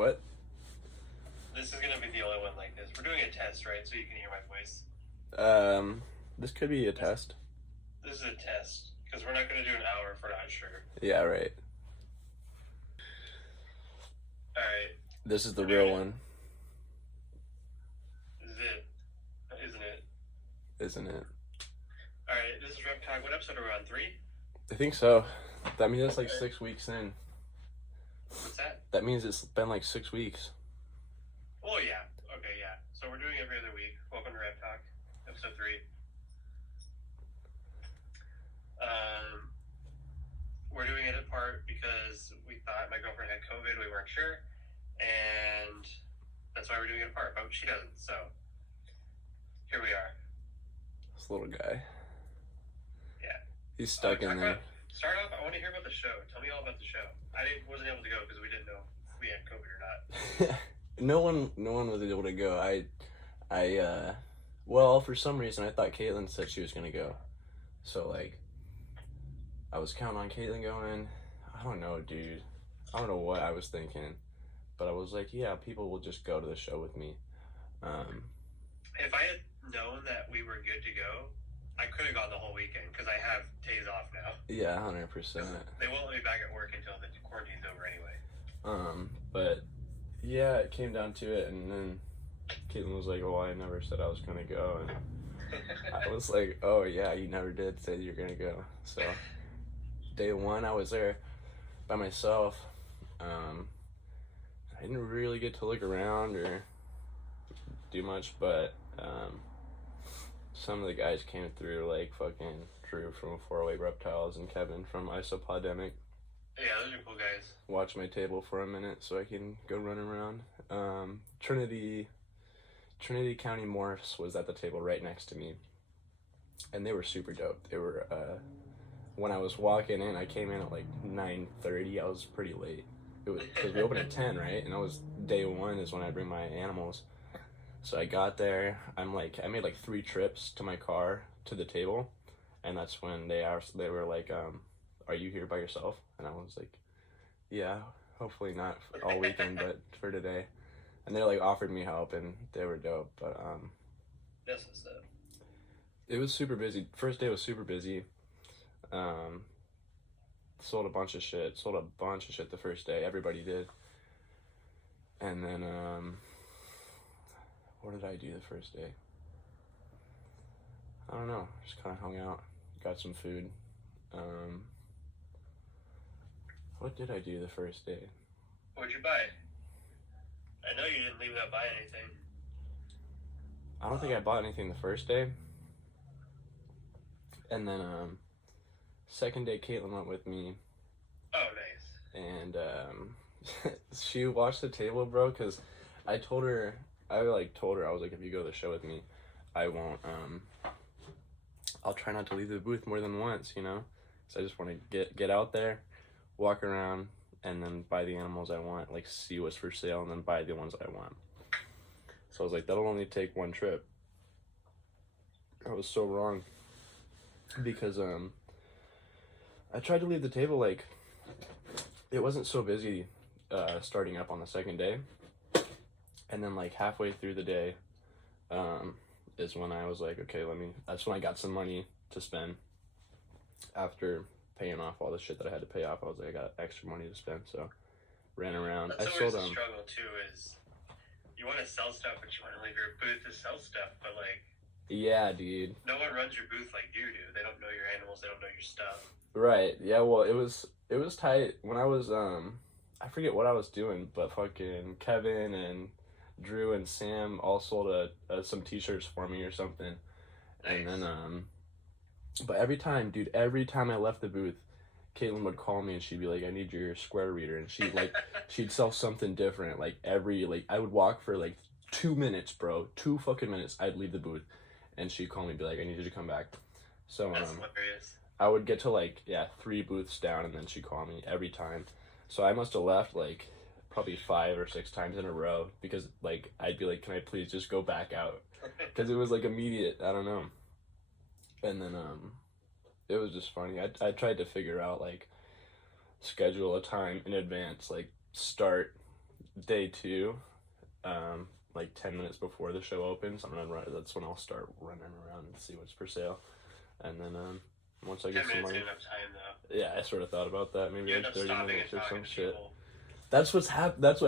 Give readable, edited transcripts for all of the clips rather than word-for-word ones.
What? This is gonna be the only one like this. We're doing a test, right? So you can hear my voice. This could be a test. This is a test because we're not gonna do an hour if we're not sure. Yeah, right. All right. This is the real one. Isn't it? Isn't it? All right. This is RepTalk. What episode are we on? 3? I think so. That means it's like 6 weeks in. What's that? That means it's been like 6 weeks. Oh yeah. Okay, yeah. So we're doing every other week. Welcome to RepTalk, episode 3. We're doing it apart because we thought my girlfriend had COVID. We weren't sure, and that's why we're doing it apart. But she doesn't. So here we are. This little guy. Yeah. He's stuck in there. Start off. I want to hear about the show. Tell me all about the show. Wasn't able to go because we didn't know if we had COVID or not. No one was able to go. Well, for some reason I thought Caitlin said she was gonna go, so like I was counting on Caitlin going. I don't know, dude. I don't know what I was thinking, but I was like, yeah, people will just go to the show with me. If I had known that we were good to go, I could have gone the whole weekend because I have days off now. Yeah, 100%. They won't let me back at work until the quarantine's over anyway. But yeah, it came down to it, and then Caitlin was like, "Oh, I never said I was gonna go," and I was like, "Oh yeah, you never did say you're gonna go." So day one, I was there by myself. I didn't really get to look around or do much, but some of the guys came through, like fucking Drew from 408 Reptiles and Kevin from Isopodemic. Yeah, those are cool guys. Watch my table for a minute so I can go run around. Trinity County Morphs was at the table right next to me, and they were super dope. They were when I was walking in, I came in at like 9:30. I was pretty late. It was because we opened at 10, right? And that was day one is when I bring my animals. So I got there. I made like 3 trips to my car to the table, and that's when they were like, "Are you here by yourself?" And I was like, "Yeah, hopefully not all weekend, but for today." And they like offered me help, and they were dope. But That's what's up. it was super busy. First day was super busy. Sold a bunch of shit the first day. Everybody did. And then what did I do the first day? I don't know. Just kind of hung out, got some food. What did I do the first day? What'd you buy? I know you didn't leave without buying anything. I don't think I bought anything the first day. And then second day Caitlin went with me. Oh, nice. And she watched the table, bro, because I told her, I was like, if you go to the show with me, I won't, I'll try not to leave the booth more than once, you know? So I just want to get out there, walk around, and then buy the animals I want, like see what's for sale, and then buy the ones I want. So I was like, that'll only take 1 trip. I was so wrong. Because I tried to leave the table, like, it wasn't so busy starting up on the second day. And then like halfway through the day is when I was like, okay, that's when I got some money to spend. After paying off all the shit that I had to pay off, I was like, I got extra money to spend, so ran around. That's always the struggle too, is you want to sell stuff, but you want to leave your booth to sell stuff, but like, yeah, dude, no one runs your booth like you do. They don't know your animals, they don't know your stuff. Right. Yeah, well, it was tight when I was I forget what I was doing, but fucking Kevin and Drew and Sam all sold some t-shirts for me or something. Nice. And then but every time I left the booth, Caitlin would call me and she'd be like, I need your square reader, and she'd sell something different. Like I would walk for like 2 minutes, bro, 2 fucking minutes, I'd leave the booth, and she'd call me and be like, I need you to come back. So that's hilarious. I would get to like 3 booths down, and then she'd call me every time. So I must have left like probably 5 or 6 times in a row, because like I'd be like, can I please just go back out? Because it was like immediate. I don't know. And then it was just funny. I tried to figure out like schedule a time in advance, like start day 2, like 10 minutes before the show opens, that's when I'll start running around and see what's for sale. And then once I get some money, enough time though. yeah, I sort of thought about that. Maybe like 30 minutes or some shit. People. That's what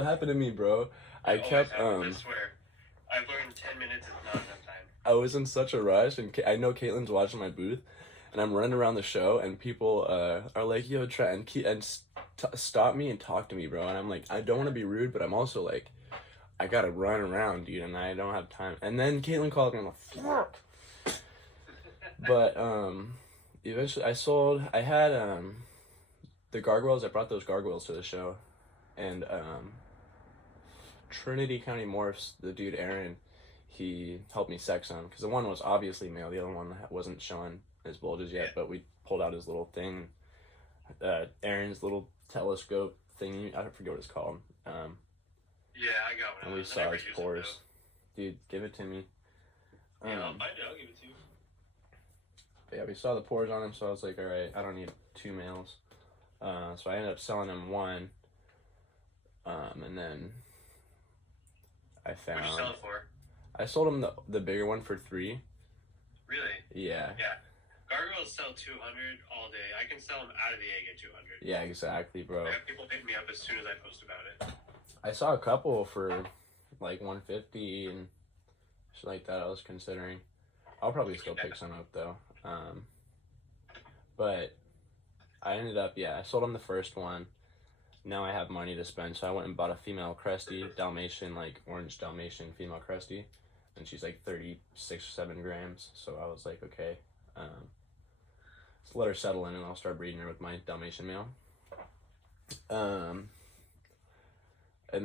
happened to me, bro. I kept I swear, I've learned 10 minutes is not enough time. I was in such a rush, and I know Caitlin's watching my booth, and I'm running around the show, and people are like, "Yo, try and stop me and talk to me, bro." And I'm like, I don't want to be rude, but I'm also like, I gotta run around, dude, and I don't have time. And then Caitlin called me, and I'm like, fuck. But eventually I had the gargoyles. I brought those gargoyles to the show, and Trinity County Morphs, the dude Aaron, he helped me sex them, because the one was obviously male, the other one wasn't showing his bulges yet, but we pulled out his little thing, Aaron's little telescope thing, I forget what it's called. Yeah, I got one. And we saw his pores. Dude, give it to me. Yeah, I'll find it, I'll give it to you. But yeah, we saw the pores on him, so I was like, alright, I don't need 2 males. So I ended up selling him 1. And then I found... What'd you sell it for? I sold him the bigger one for 3. Really? Yeah. Yeah. Gargoyles sell 200 all day. I can sell them out of the egg at 200. Yeah, exactly, bro. I have people pick me up as soon as I post about it. I saw a couple for like 150 and shit like that. I was considering. I'll probably still pick some up though. But I ended up, I sold him the first one. Now I have money to spend, so I went and bought a female Cresty Dalmatian, like orange Dalmatian female Cresty, and she's like 36 or 7 grams. So I was like, okay, let's let her settle in, and I'll start breeding her with my Dalmatian male. And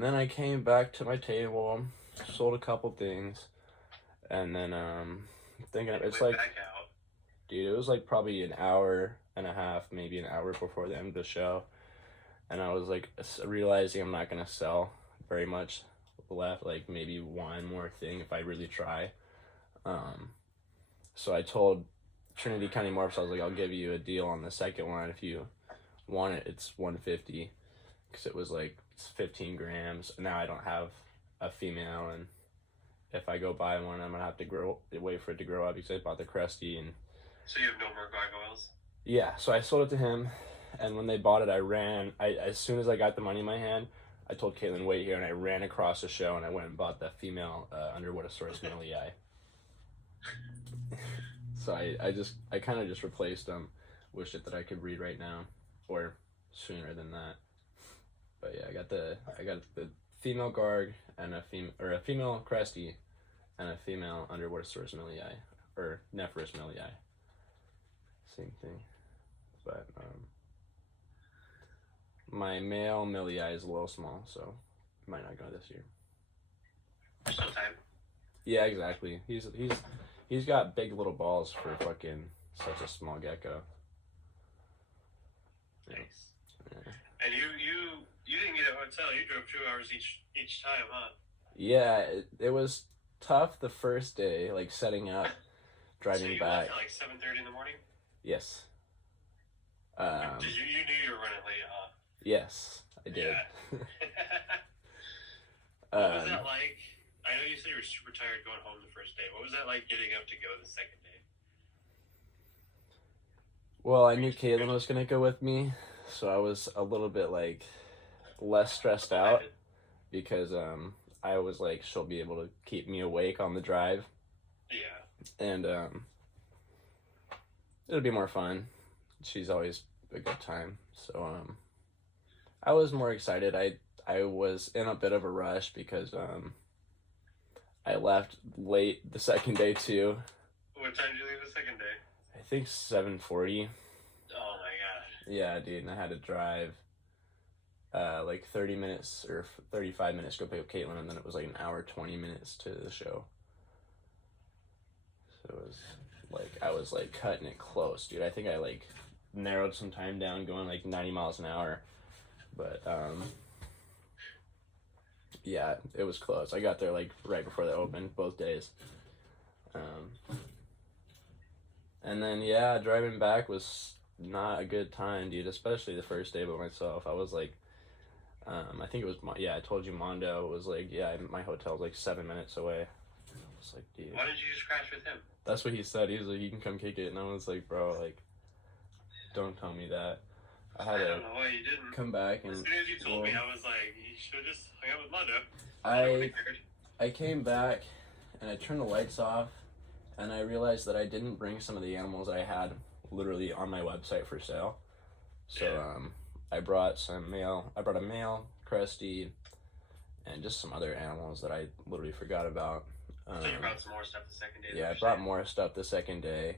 then I came back to my table, sold a couple things, and then thinking it's like, dude, it was like probably an hour and a half, maybe an hour before the end of the show. And I was like realizing I'm not gonna sell very much left, like maybe one more thing if I really try. So I told Trinity County Morphs, I was like, I'll give you a deal on the second one. If you want it, it's $150, because it was like 15 grams. Now I don't have a female, and if I go buy one, I'm gonna have to wait for it to grow up, because I bought the Cresty. And so you have no more gargoyles? Yeah, so I sold it to him. And when they bought it, as soon as I got the money in my hand, I told Caitlin, wait here, and I ran across the show, and I went and bought the female Underwatersaurus Mellii. So I kind of just replaced them with shit that I could breed right now, or sooner than that. But yeah, I got the female Garg and a female Cresty and a female Underwatersaurus Mellii, or Nephrus Mellii. Same thing, but my male Mellii is a little small, so might not go this year. Still time. Yeah, exactly. He's got big little balls for fucking such a small gecko. Nice. Yeah. And you didn't get a hotel. You drove 2 hours each time, huh? Yeah, it was tough the first day, like setting up, driving so you back. Left at like 7:30 in the morning. Yes. You knew you were running late, huh? Yes, I did. Yeah. What was that like? I know you said you were super tired going home the first day. What was that like getting up to go the second day? Well, I knew Caitlin was going to go with me, so I was a little bit like less stressed out, because I was like, she'll be able to keep me awake on the drive. Yeah. And it'll be more fun. She's always a good time. So I was more excited. I was in a bit of a rush because I left late the second day too. What time did you leave the second day? I think 7:40. Oh my god. Yeah, dude, and I had to drive like 30 minutes or 35 minutes to go pick up Caitlin, and then it was like an hour 20 minutes to the show. So it was like, I was like cutting it close, dude. I think I like narrowed some time down going like 90 miles an hour, but yeah, it was close. I got there like right before they opened both days. And then yeah, driving back was not a good time, dude, especially the first day by myself. I was like I think it was, I told you Mondo was like, my hotel's like 7 minutes away. I was like, dude. Why didn't you just crash with him? That's what he said. He was like, you can come kick it. And I was like, bro, like, don't tell me that. I had don't know why you didn't. Come back and... As soon as you told me, I was like, you should have just hung out with Mondo. I came back and I turned the lights off and I realized that I didn't bring some of the animals I had literally on my website for sale. So I brought a male, Cresty, and just some other animals that I literally forgot about. So you brought some more stuff the second day? Yeah, I brought more stuff the second day.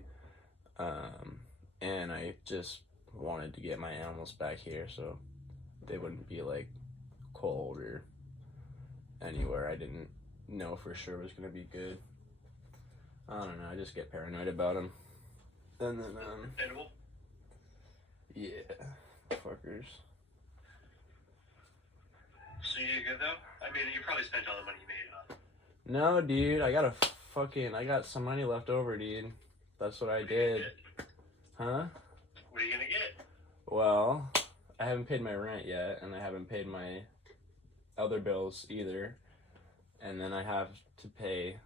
And I just wanted to get my animals back here so they wouldn't be like cold or anywhere I didn't know for sure was gonna be good. I don't know, I just get paranoid about them. And then Edible? Yeah, fuckers. So you did good though? I mean, you probably spent all the money you made, huh? No, dude, I got some money left over, dude. That's what I did. Huh? What are you gonna get? Well, I haven't paid my rent yet, and I haven't paid my other bills either. And then I have to pay...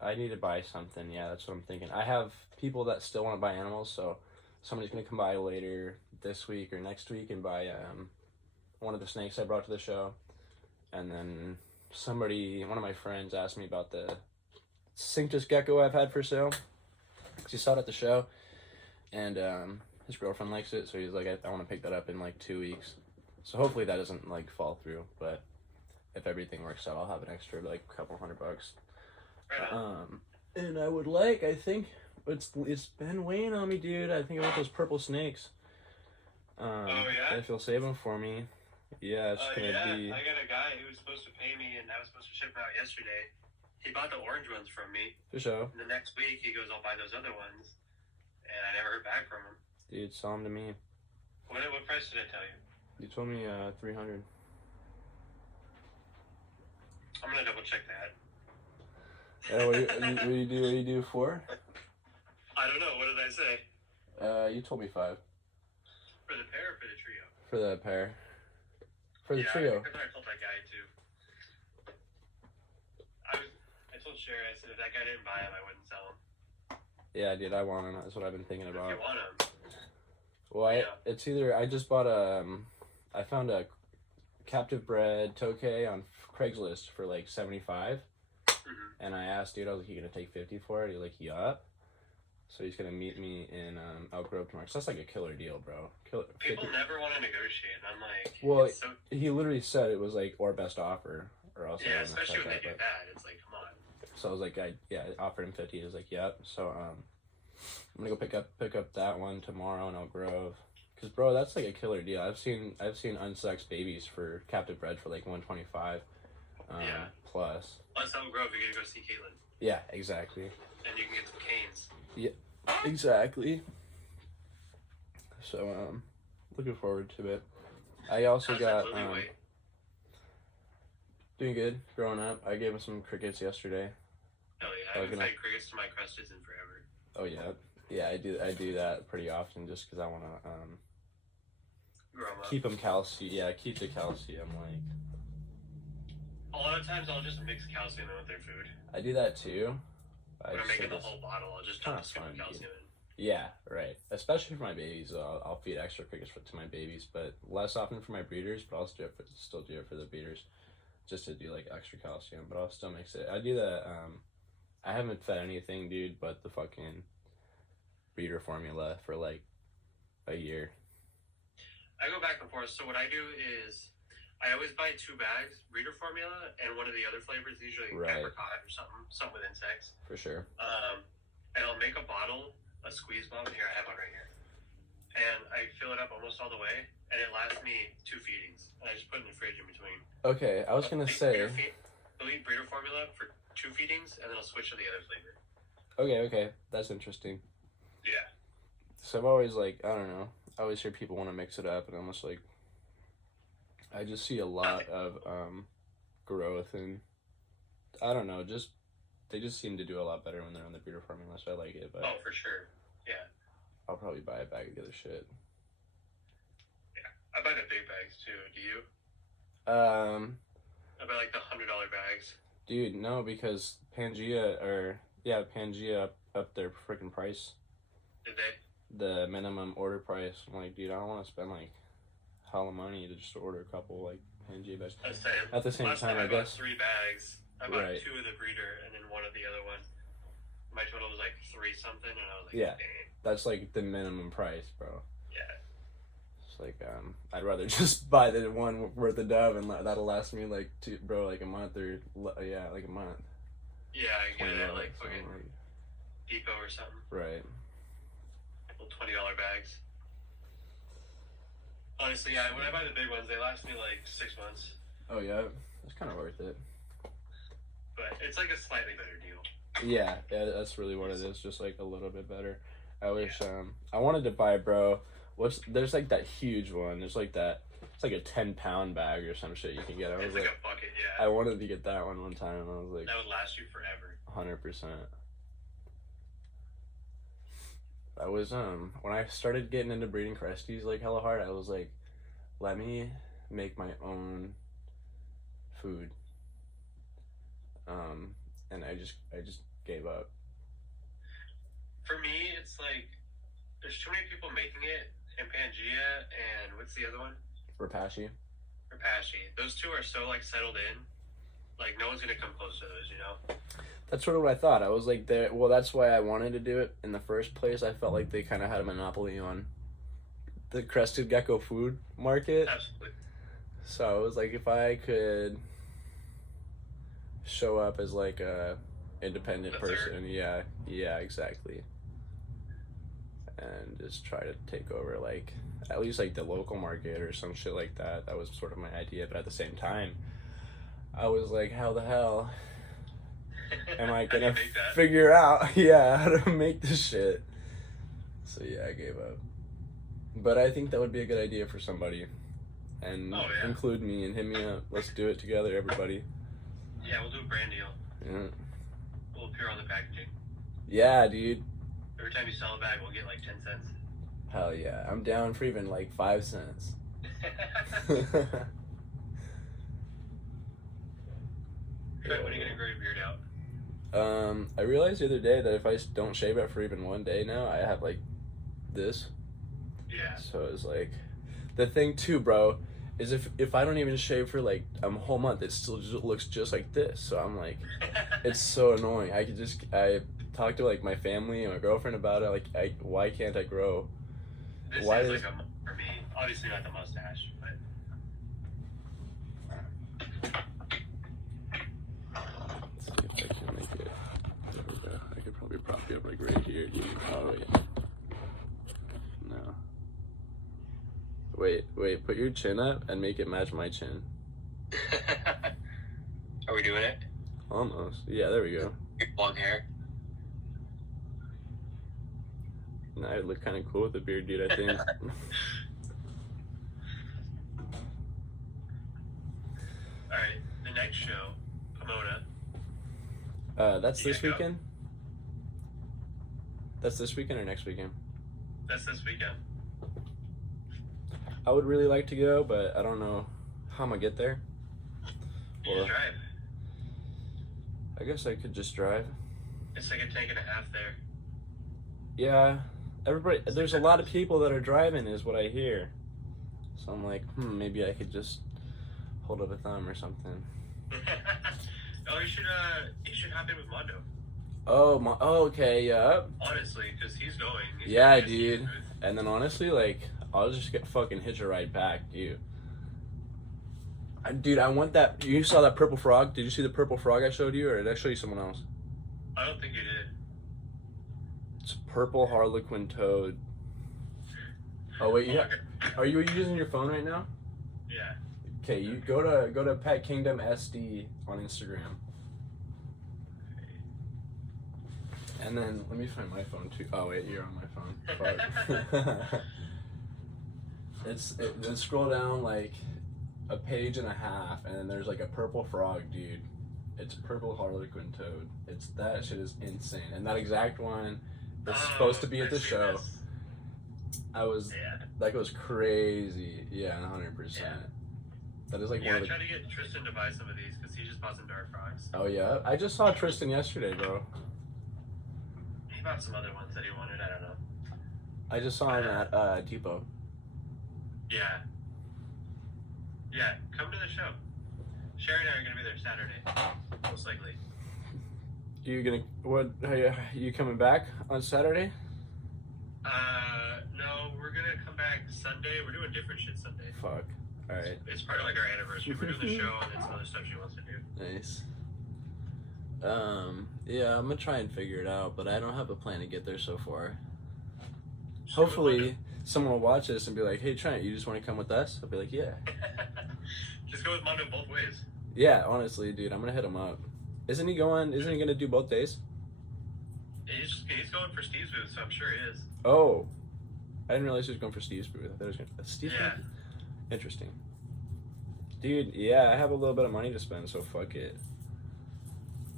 I need to buy something. Yeah, that's what I'm thinking. I have people that still want to buy animals, so somebody's going to come by later this week or next week and buy one of the snakes I brought to the show. And then one of my friends asked me about the Cinctus gecko I've had for sale. Because he saw it at the show. And his girlfriend likes it, so he's like, I want to pick that up in like 2 weeks. So hopefully that doesn't like fall through, but if everything works out, I'll have an extra like couple $100. And I think it's been weighing on me, dude. I think I want those purple snakes. Oh yeah? If you'll save them for me. Yeah, it's gonna be... I got a guy who was supposed to pay me and I was supposed to ship them out yesterday. He bought the orange ones from me. For sure. And the next week he goes, I'll buy those other ones. And I never heard back from him. Dude, sell them to me. What price did I tell you? You told me 300. I'm gonna double check that. What do you do for? I don't know. What did I say? You told me 5. For the pair or for the trio? For the pair. For the trio. I told that guy too. I told Sherry, I said if that guy didn't buy him, I wouldn't sell him. Yeah, dude, I want him. That's what I've been thinking about. If you want him. Well, it's either I just bought I found a captive bred Tokay on Craigslist for like 75. And I asked dude, I was like, you gonna take 50 for it? He's like, yup. So he's gonna meet me in Elk Grove tomorrow. So that's like a killer deal, bro. People never want to negotiate. And I'm like, well, he literally said it was like or best offer, or else. Yeah, especially when they do that. It's like, come on. So I was like, I offered him 50. He was like, yep. So I'm gonna go pick up that one tomorrow in Elk Grove. Cause bro, that's like a killer deal. I've seen unsexed babies for captive bred for like 125. Plus. Plus Elk Grove, you're gonna go see Caitlin. Yeah, exactly. And you can get some canes. Yeah, exactly. So looking forward to it. I also got doing good. Growing up, I gave him some crickets yesterday. Hell yeah, I haven't fed crickets to my crusteds in forever. Oh yeah, I do that pretty often just because I want to keep them calcium. Yeah, keep the calcium like. A lot of times I'll just mix calcium in with their food. I do that too. When I'm making the whole bottle, I'll just dump a scoop of calcium in. Yeah, right. Especially for my babies, I'll feed extra crickets to my babies, but less often for my breeders. But I'll still do it for the breeders, just to do like extra calcium. But I'll still mix it. I do that. I haven't fed anything, dude, but the fucking breeder formula for like a year. I go back and forth. So what I do is I always buy 2 bags, breeder formula, and one of the other flavors, usually apricot or something with insects. For sure. And I'll make a bottle, a squeeze bottle. Here, I have one right here. And I fill it up almost all the way, and it lasts me 2 feedings. And I just put it in the fridge in between. Okay, I was going to say... I'll eat breeder formula for 2 feedings, and then I'll switch to the other flavor. Okay, that's interesting. Yeah. So I'm always like, I don't know. I always hear people want to mix it up, and I'm just like... I just see a lot of growth, and I don't know, they just seem to do a lot better when they're on the breeder formula, so I like it. But for sure, yeah. I'll probably buy a bag of the other shit. Yeah, I buy the big bags too. Do you? Um, I buy like the $100 bags. dude, no, because Pangea up their freaking price. Did they? The minimum order price. I'm like, dude, I don't want to spend like hella money to just order a couple like Pangea bags. I was saying. At the same Last time, time I bought guess. 3 bags. I bought Right. 2 of the breeder and then 1 of the other one. My total was like 3 something, and I was like, Yeah. dang. That's like the minimum price, bro. Yeah. It's like I'd rather just buy the one worth of dove and that'll last me like like a month or like a month. Yeah, I get it at like $20, fucking like, Depot or something. right. Little $20 bags. Honestly, yeah, when I buy the big ones, they last me like 6 months. Oh yeah, it's kind of worth it. But it's like a slightly better deal. Yeah, that's really what it is. Just like a little bit better. I wish I wanted to buy, bro. There's like that huge one. There's like that. It's like a 10-pound bag or some shit you can get. It's like a bucket, yeah. I wanted to get that one time, and I was like, that would last you forever. 100%. I was when I started getting into breeding cresties like hella hard, I was like, let me make my own food. And I just gave up. For me, it's like there's too many people making it, and Pangea and what's the other one? Rapashi. Those 2 are so like settled in. Like no one's gonna come close to those, you know? That's sort of what I thought. I was like, well, that's why I wanted to do it in the first place. I felt like they kind of had a monopoly on the crested gecko food market. Absolutely. So I was like, if I could show up as like a independent person, yeah, exactly, and just try to take over like at least like the local market or some shit like that. That was sort of my idea, but at the same time, I was like, how the hell am I gonna figure out how to make this shit? So yeah, I gave up. But I think that would be a good idea for somebody, and include me and hit me up. Let's do it together, everybody. Yeah, we'll do a brand deal. Yeah. We'll appear on the packaging. Yeah, dude. Every time you sell a bag, we'll get like 10 cents. Hell yeah, I'm down for even like 5 cents. Trent, when are you gonna grow your beard out? I realized the other day that if I don't shave it for even 1 day now, I have like this. Yeah. So it's like, the thing too, bro, is if I don't even shave for like a whole month, it still just looks just like this. So I'm like, it's so annoying. I talked to like my family and my girlfriend about it. Like, why can't I grow? This Why is is like for me, obviously not the mustache, but. Let's see if I can make it. There we go. I could probably prop you up like right here. Oh yeah. No. Wait, put your chin up and make it match my chin. Are we doing it? Almost. Yeah, there we go. Your long hair. Now I look kind of cool with the beard, dude, I think. Alright, the next show, Pomona. That's this weekend? That's this weekend or next weekend? That's this weekend. I would really like to go, but I don't know how I'm gonna get there. You just drive. I guess I could just drive. It's like a tank and a half there. Yeah, there's a lot of people that are driving is what I hear. So I'm like, maybe I could just hold up a thumb or something. Oh, you should hop in with Mondo. Oh, okay, yeah. Honestly, because he's going. Yeah, dude. And then honestly, like, I'll just fucking hitch a ride back, dude. Dude, I want that. You saw that purple frog? Did you see the purple frog I showed you, or did I show you someone else? I don't think you did. It's purple harlequin toad. Oh wait, are you using your phone right now? Yeah. Okay, you go to Pet Kingdom SD on Instagram. And then let me find my phone too. Oh wait, you're on my phone. Fuck. Then scroll down like a page and a half, and then there's like a purple frog, dude. It's purple harlequin toad. That shit is insane. And that exact one is supposed to be at the show. Yeah. That goes crazy. Yeah, 100%. Yeah. That is like Yeah, one of I the. tried to get Tristan to buy some of these because he just bought some dart frogs. Oh yeah, I just saw Tristan yesterday, bro. He bought some other ones that he wanted. I don't know. I just saw him at Depot. Yeah. Yeah, come to the show. Sherry and I are gonna be there Saturday, most likely. You coming back on Saturday? No, we're gonna come back Sunday. We're doing different shit Sunday. Fuck. All right. It's part of like our anniversary. We're doing the show and then some other stuff she wants to do. Nice. Yeah, I'm gonna try and figure it out, but I don't have a plan to get there so far. Hopefully, someone will watch this and be like, "Hey, Trent, you just want to come with us?" I'll be like, "Yeah." Just go with Mondo both ways. Yeah, honestly, dude, I'm gonna hit him up. Isn't he gonna do both days? He's going for Steve's booth, so I'm sure he is. Oh, I didn't realize he was going for Steve's booth. I thought he was going for Steve's Yeah. booth. Interesting. Dude, yeah, I have a little bit of money to spend, so fuck it.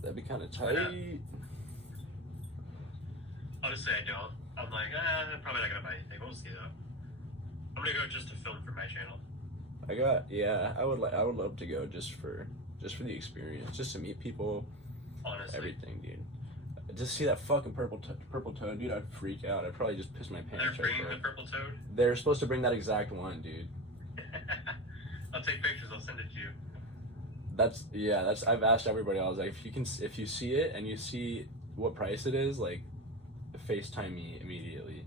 That'd be kind of tight. Honestly, I don't. I'm like, I'm probably not gonna buy anything. We'll see though. I'm gonna go just to film for my channel. I would love to go just for the experience, just to meet people. Honestly. Everything, dude. Just see that fucking purple toad, dude. I'd freak out. I'd probably just piss my pants. They're bringing the purple toad? They're supposed to bring that exact one, dude. I'll take pictures. I'll send it to you. That's I've asked everybody. I was like, if you see it and you see what price it is, like, FaceTime me immediately.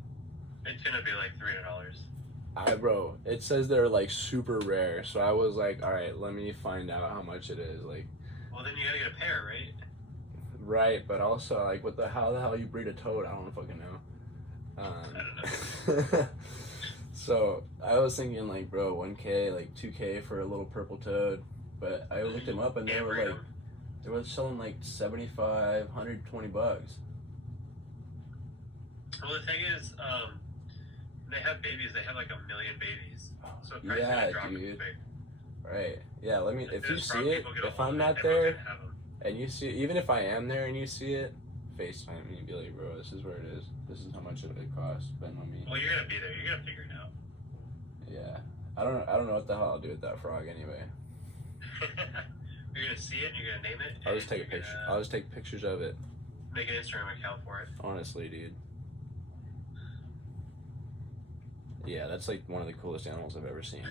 It's gonna be like $300. Bro, it says they're like super rare, so I was like, all right, let me find out how much it is. Like, well, then you gotta get a pair, right? Right, but also like, how the hell you breed a toad? I don't fucking know. I don't know. So I was thinking like, bro, 1K, like 2K for a little purple toad, but I looked them up and they were selling like 75, 120 bucks. Well, the thing is, they have babies. They have like 1 million babies. So price is Yeah, gonna drop dude. big. Right. Yeah. Let me. If you Those see frog it, people get a if hold I'm of it, not everyone's there, gonna have 'em. and you see, even if I am there and you see it, FaceTime me and be like, bro, this is where it is. This is how much it costs. Spend on me. Well, you're gonna be there. You're gonna figure it out. Yeah. I don't know what the hell I'll do with that frog anyway. You're gonna see it. And you're gonna name it. I'll just and take a you're picture. gonna I'll just take pictures of it. Make an Instagram account for it. Honestly, dude. Yeah, that's like one of the coolest animals I've ever seen.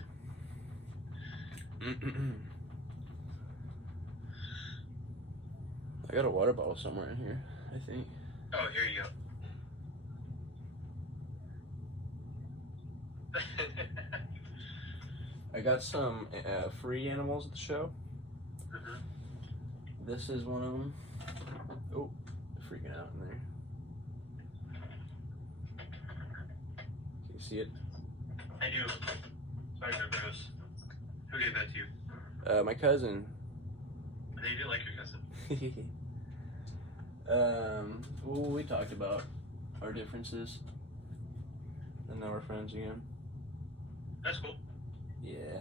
I got a water bottle somewhere in here, I think. Oh, here you go. I got some free animals at the show. Mhm. This is one of them. Oh, freaking out in there. Can you see it? I do. Sorry, gross. Who gave that to you? My cousin. I think you didn't like your cousin. Well, we talked about our differences, and now we're friends again. That's cool. Yeah,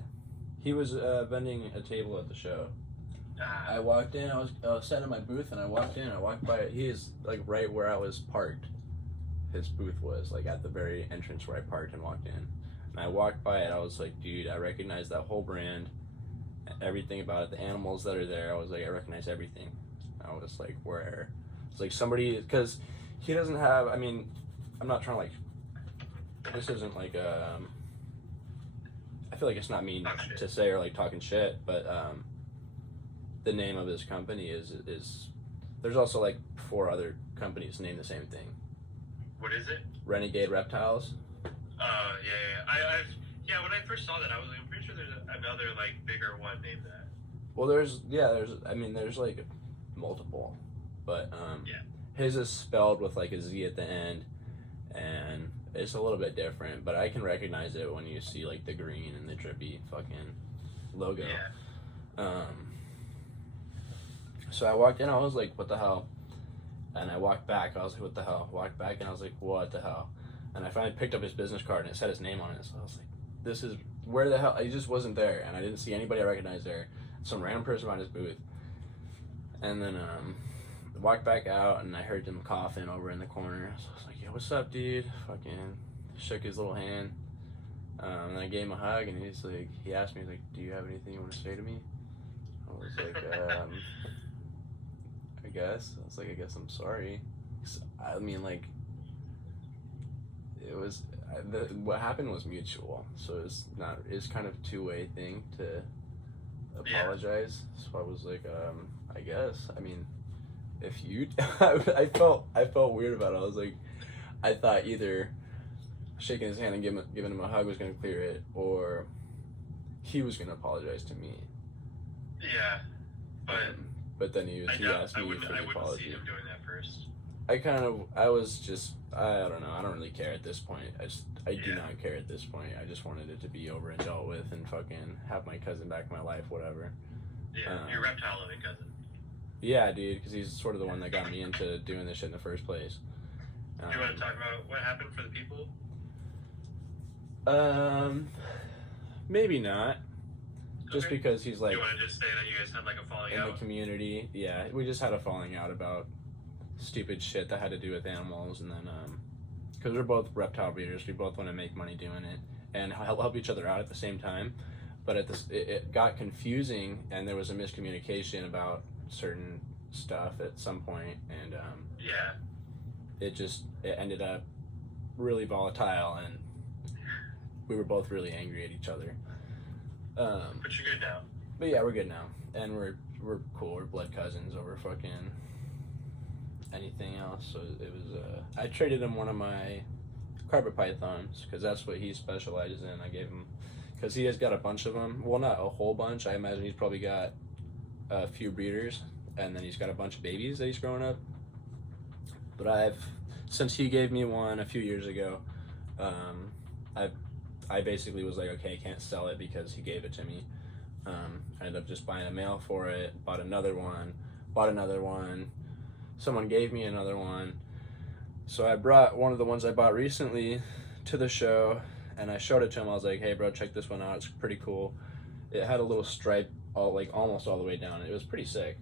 he was vending a table at the show. I Ah, walked in. I was sat in my booth, and I walked in. I walked by. He is like right where I was parked. His booth was like at the very entrance where I parked and walked in. And I walked by it. I was like, dude, I recognize that whole brand, everything about it, the animals that are there. I was like, I recognize everything. I was like, where? It's like somebody, because he doesn't have. I mean, I'm not trying to like. This isn't like I feel like it's not mean to say or like talking shit, but the name of his company is there's also like 4 other companies named the same thing. what is it? Renegade Reptiles. Yeah. When I first saw that, I was like, I'm pretty sure there's another like bigger one named that. Well, there's like multiple, but Yeah. his is spelled with like a Z at the end, and it's a little bit different, but I can recognize it when you see like the green and the drippy fucking logo. Yeah. So I walked in, I was like, what the hell? And I walked back, I was like, what the hell? Walked back and I was like, what the hell? And I finally picked up his business card and it said his name on it, so I was like, this is, where the hell? He just wasn't there, and I didn't see anybody I recognized there. Some random person behind his booth. And then walked back out and I heard him coughing over in the corner. So I was like, yo, what's up, dude? Fucking shook his little hand, and I gave him a hug, and he's like, he asked me, he's like, do you have anything you want to say to me? I was like, I guess. I was like, I guess I'm sorry. I mean, like, it was, what happened was mutual, so it's kind of two-way thing to apologize. Yeah. So I was like, I guess. I mean, if you, I felt weird about it. I was like, I thought either shaking his hand and giving him a hug was gonna clear it, or he was gonna apologize to me. Yeah, but then he asked me for the apology. I wouldn't see him doing that first. I was just, I don't know. I don't really care at this point. I do not care at this point. I just wanted it to be over and dealt with, and fucking have my cousin back in my life, whatever. Yeah, your reptile living cousin. Yeah, dude, because he's sort of the one that got me into doing this shit in the first place. Do you want to talk about what happened for the people? Maybe not. Just because he's like. Do you want to just say that you guys had like a falling out? In the community, yeah, we just had a falling out about stupid shit that had to do with animals, and then because we're both reptile breeders, we both want to make money doing it and help each other out at the same time. But it got confusing, and there was a miscommunication about certain stuff at some point, and it ended up really volatile, and we were both really angry at each other. But you're good now. But yeah, we're good now, and we're cool. We're blood cousins over fucking anything else. So it was. I traded him one of my carpet pythons because that's what he specializes in. I gave him because he has got a bunch of them. Well, not a whole bunch. I imagine he's probably got a few breeders, and then he's got a bunch of babies that he's growing up. But since he gave me one a few years ago, I basically was like, okay, I can't sell it because he gave it to me. I ended up just buying a male for it, bought another one. Someone gave me another one. So I brought one of the ones I bought recently to the show, and I showed it to him. I was like, hey bro, check this one out. It's pretty cool. It had a little stripe almost all the way down. It was pretty sick.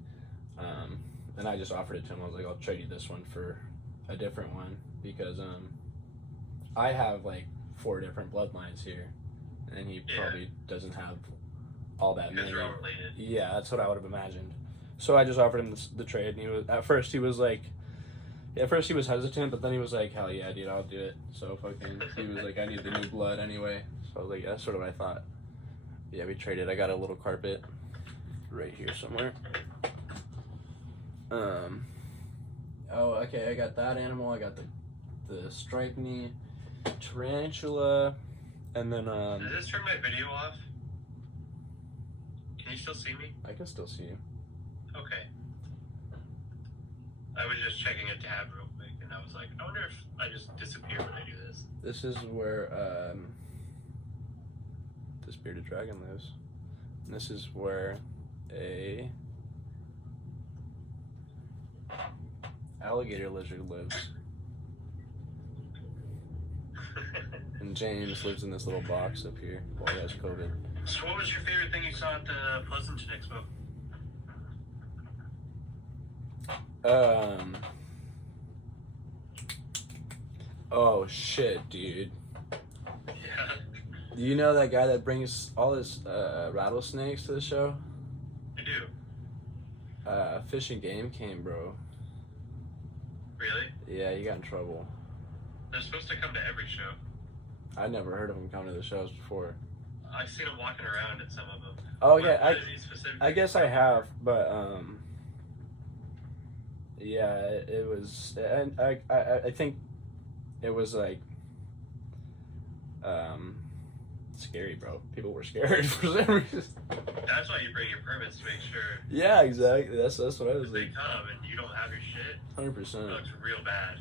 And I just offered it to him. I was like, I'll trade you this one for a different one because I have like 4 different bloodlines here, and he probably doesn't have all that many. They're all related. Yeah, that's what I would have imagined. So I just offered him the trade, and at first he was hesitant, but then he was like, hell yeah, dude, I'll do it. So fucking, he was like, I need the new blood anyway. So I was like, yeah, that's sort of what I thought. Yeah, we traded. I got a little carpet right here somewhere. Oh, okay, I got that animal. I got the striped knee tarantula, and then Did this turn my video off? Can you still see me? I can still see you. Okay. I was just checking a tab real quick, and I was like, I wonder if I just disappear when I do this. This is where this bearded dragon lives. And this is where a alligator lizard lives. And James lives in this little box up here while he has COVID. So what was your favorite thing you saw at the Pleasanton Expo? Oh shit, dude. Yeah. Do you know that guy that brings all his rattlesnakes to the show? I do. Fish and Game came, bro. Really? Yeah, he got in trouble. They're supposed to come to every show. I never heard of him coming to the shows before. I've seen him walking around at some of them. Oh yeah, What is he specifically? I guess I have, but yeah, it was, and I think it was like scary, bro. People were scared for some reason. That's why you bring your permits to make sure. Yeah, exactly. That's what I was if they like. come and you don't have your shit, 100%. it looks real bad.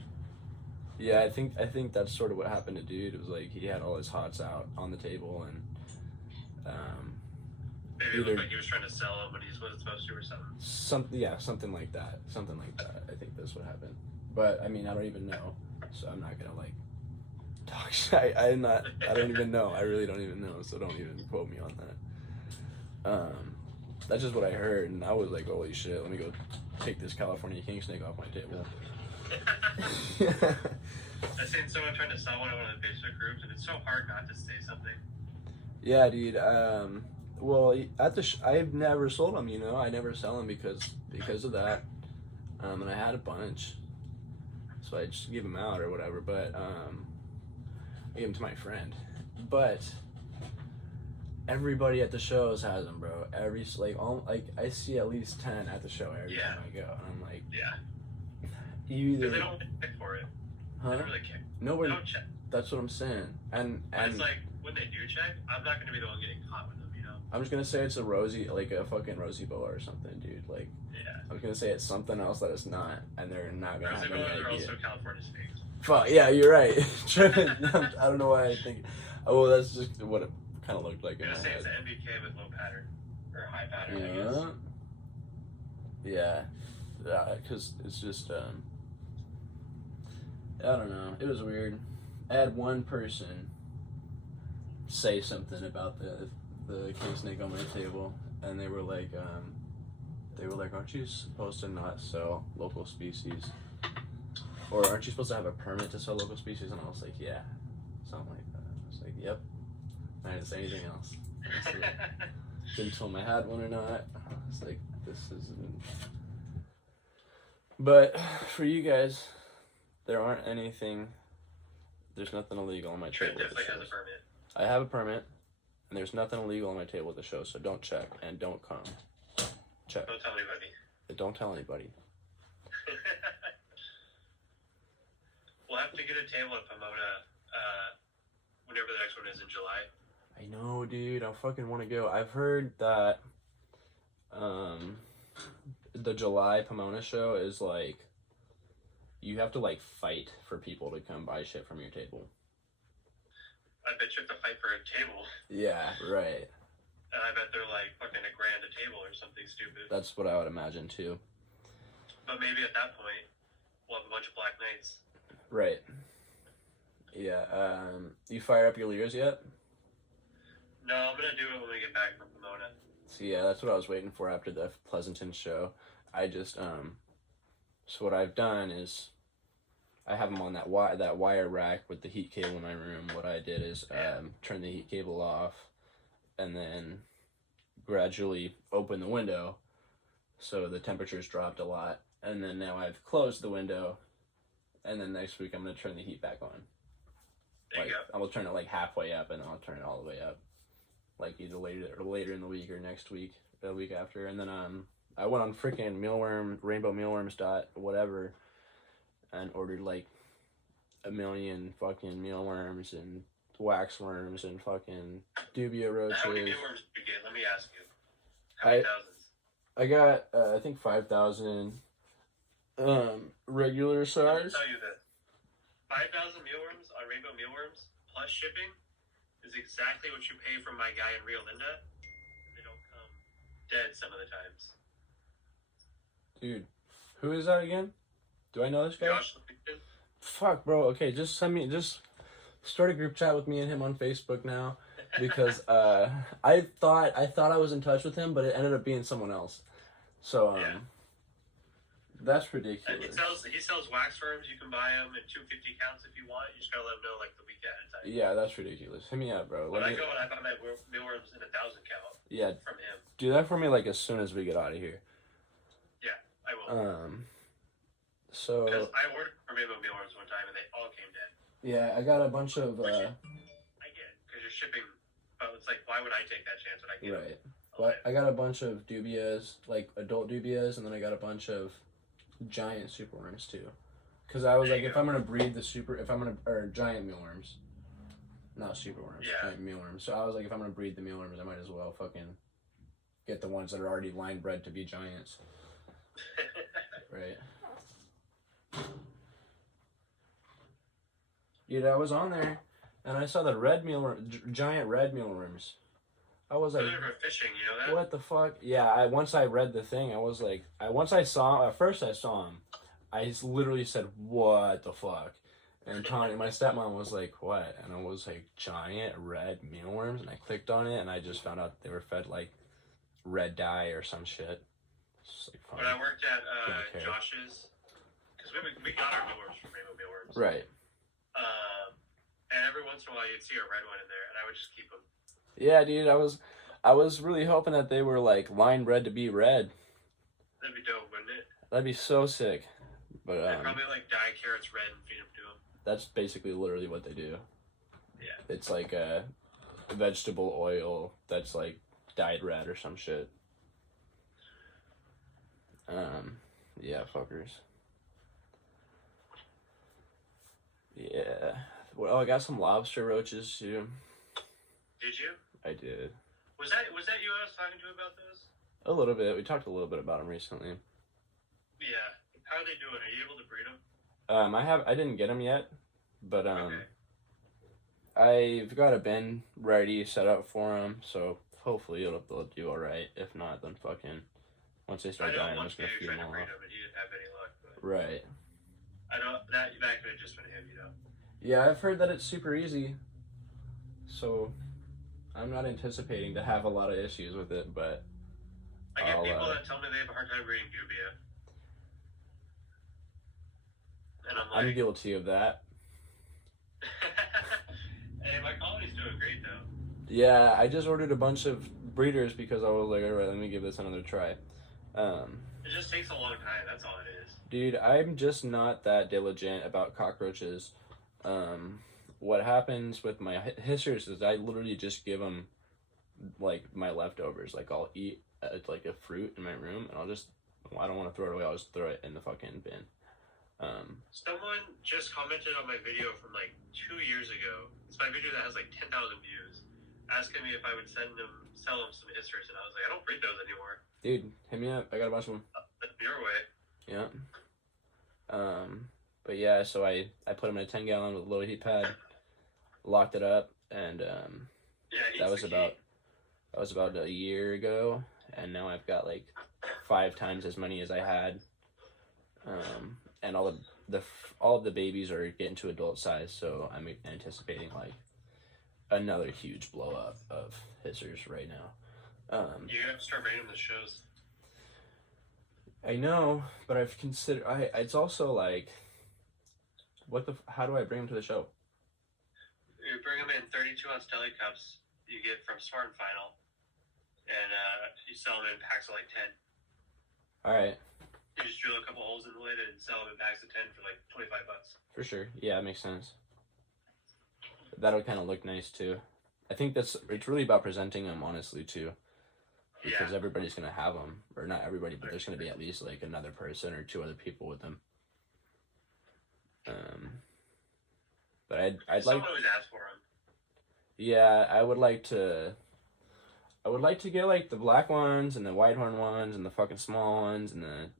Yeah, I think that's sort of what happened to dude. It was like he had all his hots out on the table, and maybe it looked like he was trying to sell them when he wasn't supposed to, or something. Something like that. I think that's what happened. But I mean, I don't even know, so I'm not gonna like talk shit. I don't even know. I really don't even know. So don't even quote me on that. That's just what I heard, and I was like, holy shit, let me go take this California king snake off my table. I've seen someone trying to sell one in one of the Facebook groups, and it's so hard not to say something. Yeah, dude. Well, at the I've never sold them. You know, I never sell them because of that. And I had a bunch, so I just give them out or whatever. But I gave them to my friend. But everybody at the shows has them, bro. I see at least 10 at the show every time I go, and I'm like, you either Because they don't check for it. huh? They don't really care. Nobody. They don't check. That's what I'm saying. And it's like when they do check, I'm not gonna be the one getting caught with them, you know. I'm just gonna say it's a fucking rosy boa or something, dude. Like, I'm gonna say it's something else that it's not, and they're not gonna rosy have any boas idea. are also California snakes. Fuck yeah, you're right. I don't know why I think. Oh, well, that's just what it kind of looked like in my Say head. it's an MBK with low pattern or high pattern, I guess. Yeah, because it's just I don't know. It was weird. I had one person say something about the king snake on my table, and they were like, aren't you supposed to not sell local species, or aren't you supposed to have a permit to sell local species? And I was like, yeah, something like that. I was like, yep. I didn't say anything else. Didn't tell them I had one or not. I was like, this isn't. But for you guys, there's nothing illegal on my table. Definitely has a permit. I have a permit, and there's nothing illegal on my table at the show, so don't check and don't come. Check. Don't tell anybody. Don't tell anybody. We'll have to get a table at Pomona whenever the next one is in July. I know, dude. I fucking want to go. I've heard that the July Pomona show is like, you have to like fight for people to come buy shit from your table. I bet you have to fight for a table. Yeah, right. And I bet they're like fucking $1,000 a table or something stupid. That's what I would imagine too. But maybe at that point, we'll have a bunch of Black Knights. Right. Yeah. You fire up your leers yet? No, I'm gonna do it when we get back from Pomona. So yeah, that's what I was waiting for after the Pleasanton show. I just so what I've done is I have them on that wire rack with the heat cable in my room. What I did is turn the heat cable off, and then gradually open the window, so the temperatures dropped a lot. And then now I've closed the window, and then next week I'm gonna turn the heat back on. There you go. I will turn it like halfway up, and then I'll turn it all the way up, like either later in the week or next week, the week after. And then I went on freaking rainbow mealworms whatever, and ordered like 1 million fucking mealworms and waxworms and fucking dubia roaches. How many mealworms did you get? Let me ask you. How many thousands? I got I think 5,000 regular size. Let me tell you this. 5,000 mealworms on rainbow mealworms plus shipping is exactly what you pay from my guy in Rio Linda. They don't come dead some of the times. Dude, who is that again? Do I know this guy? Josh Lincoln. Fuck, bro. Okay, just start a group chat with me and him on Facebook now, because I thought I was in touch with him, but it ended up being someone else. So that's ridiculous. And he sells waxworms. You can buy them in 250 counts if you want. You just gotta let him know like the week ahead of time. Yeah, that's ridiculous. Hit me up, bro. When I go and I buy my mealworms in 1,000 count. Yeah. From him. Do that for me like as soon as we get out of here. Yeah, I will. So. Because I ordered from rainbow mealworms one time and they all came dead. Yeah, I got a bunch of. I get it, because you're shipping, but it's like, why would I take that chance when I get right. Well, I got a bunch of dubias, like adult dubias, and then I got a bunch of giant superworms too. Because I was like, if I'm gonna breed or giant mealworms, not superworms, giant mealworms. So I was like, if I'm gonna breed the mealworms, I might as well fucking get the ones that are already line bred to be giants. Right. Dude, I was on there, and I saw the giant red mealworms. I was like, fishing, you know that? What the fuck? Yeah, once I read the thing, I was like, at first I saw him, I literally said, what the fuck? And Tony, my stepmom, was like, what? And I was like, giant red mealworms, and I clicked on it, and I just found out they were fed like red dye or some shit. It's like, when I worked at Josh's, because we got our mealworms from Rainbow Mealworms. Right. And every once in a while you'd see a red one in there, and I would just keep them. Yeah, dude, I was really hoping that they were like line bred to be red. That'd be dope, wouldn't it? That'd be so sick. But They'd probably like dye carrots red and feed them to them. that's basically literally what they do. Yeah. It's like a vegetable oil that's like dyed red or some shit. Yeah, fuckers. Yeah. Well, I got some lobster roaches too. Did you? I did. Was that you I was talking to about those? A little bit. We talked a little bit about them recently. Yeah. How are they doing? Are you able to breed them? I didn't get them yet, but Okay. I've got a bin ready set up for them, so hopefully they'll do all right. If not, then fucking once they start dying, I'm just gonna feed them all off. And he didn't have any luck. But Right. I know that could have just been him, you know. Yeah, I've heard that it's super easy, so I'm not anticipating to have a lot of issues with it, but I get people that tell me they have a hard time breeding dubia, and I'm like, I'm guilty of that. Hey, my colony's doing great though. Yeah, I just ordered a bunch of breeders because I was like, all right, let me give this another try. It just takes a long time. That's all it is. Dude, I'm just not that diligent about cockroaches. What happens with my hissers is I literally just give them like my leftovers. Like I'll eat like a fruit in my room, and I don't want to throw it away. I'll just throw it in the fucking bin. Someone just commented on my video from like 2 years ago. It's my video that has like 10,000 views, asking me if I would sell them some hissers, and I was like, I don't breed those anymore. Dude, hit me up. I got a bunch of them. Your way. Yeah. But yeah, so I put them in a 10-gallon with a little heat pad, locked it up, and yeah, that was about a year ago, and now I've got like 5 times as many as I had. And all of the babies are getting to adult size, so I'm anticipating like another huge blow up of hissers right now. You have to start bringing them to shows. I know, but I've considered. It's also like, how do I bring them to the show? You bring them in 32-ounce deli cups you get from Smart and Final, and you sell them in packs of like 10. All right. You just drill a couple holes in the lid and sell them in packs of 10 for like $25. For sure. Yeah, it makes sense. That'll kind of look nice too. I think it's really about presenting them honestly too. Because everybody's going to have them. Or not everybody, but there's going to be at least like another person or 2 other people with them. But I'd like... Someone always asks for them. Yeah, I would like to get like the black ones and the white horn ones and the fucking small ones and the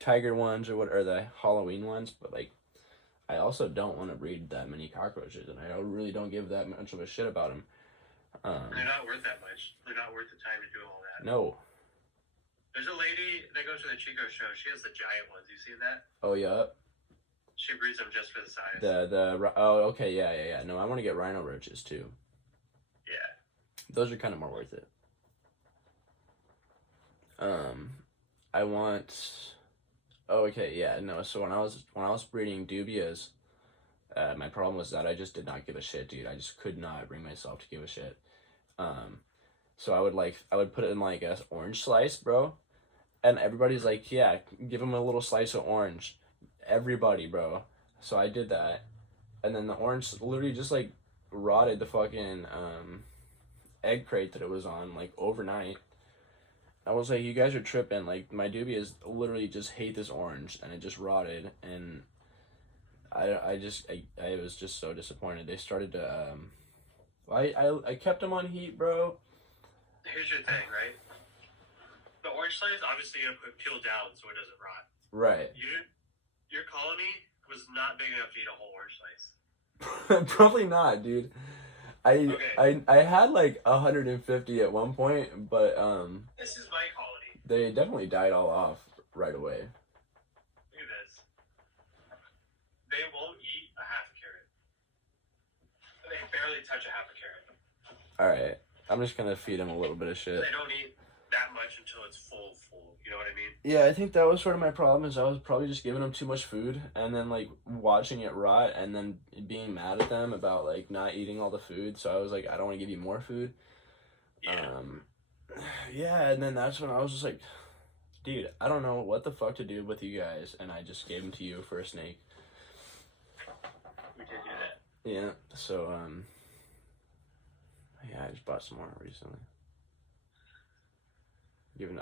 tiger ones or the Halloween ones, but like I also don't want to breed that many cockroaches, and I really don't give that much of a shit about them. They're not worth that much. They're not worth the time to do all that. No. There's a lady that goes to the Chico show. She has the giant ones. You seen that? Oh yeah. She breeds them just for the size. Okay, yeah. No, I want to get rhino roaches too. Yeah. Those are kind of more worth it. I want. Oh, okay, yeah, no. So when I was breeding dubias, my problem was that I just did not give a shit, dude. I just could not bring myself to give a shit. So I would put it in like a orange slice, bro, and everybody's like, yeah, give him a little slice of orange. Everybody, bro. So I did that, and then the orange literally just like rotted the fucking egg crate that it was on like overnight. I was like, you guys are tripping. Like, my dubias literally just hate this orange, and it just rotted, and I was just so disappointed. They started to, I kept them on heat, bro. Here's your thing, right? The orange slice, obviously you're going to peel down so it doesn't rot. Right. Your colony was not big enough to eat a whole orange slice. Probably not, dude. I had like 150 at one point, but this is my colony. They definitely died all off right away. Look at this. They won't eat a half a carrot. They barely touch a half a carrot. All right, I'm just gonna feed them a little bit of shit. They don't eat that much until it's full. You know what I mean? Yeah, I think that was sort of my problem is I was probably just giving them too much food and then like watching it rot and then being mad at them about like not eating all the food. So I was like, I don't want to give you more food. Yeah. Yeah, and then that's when I was just like, dude, I don't know what the fuck to do with you guys, and I just gave them to you for a snake. We did do that. Yeah, so yeah, I just bought some more recently.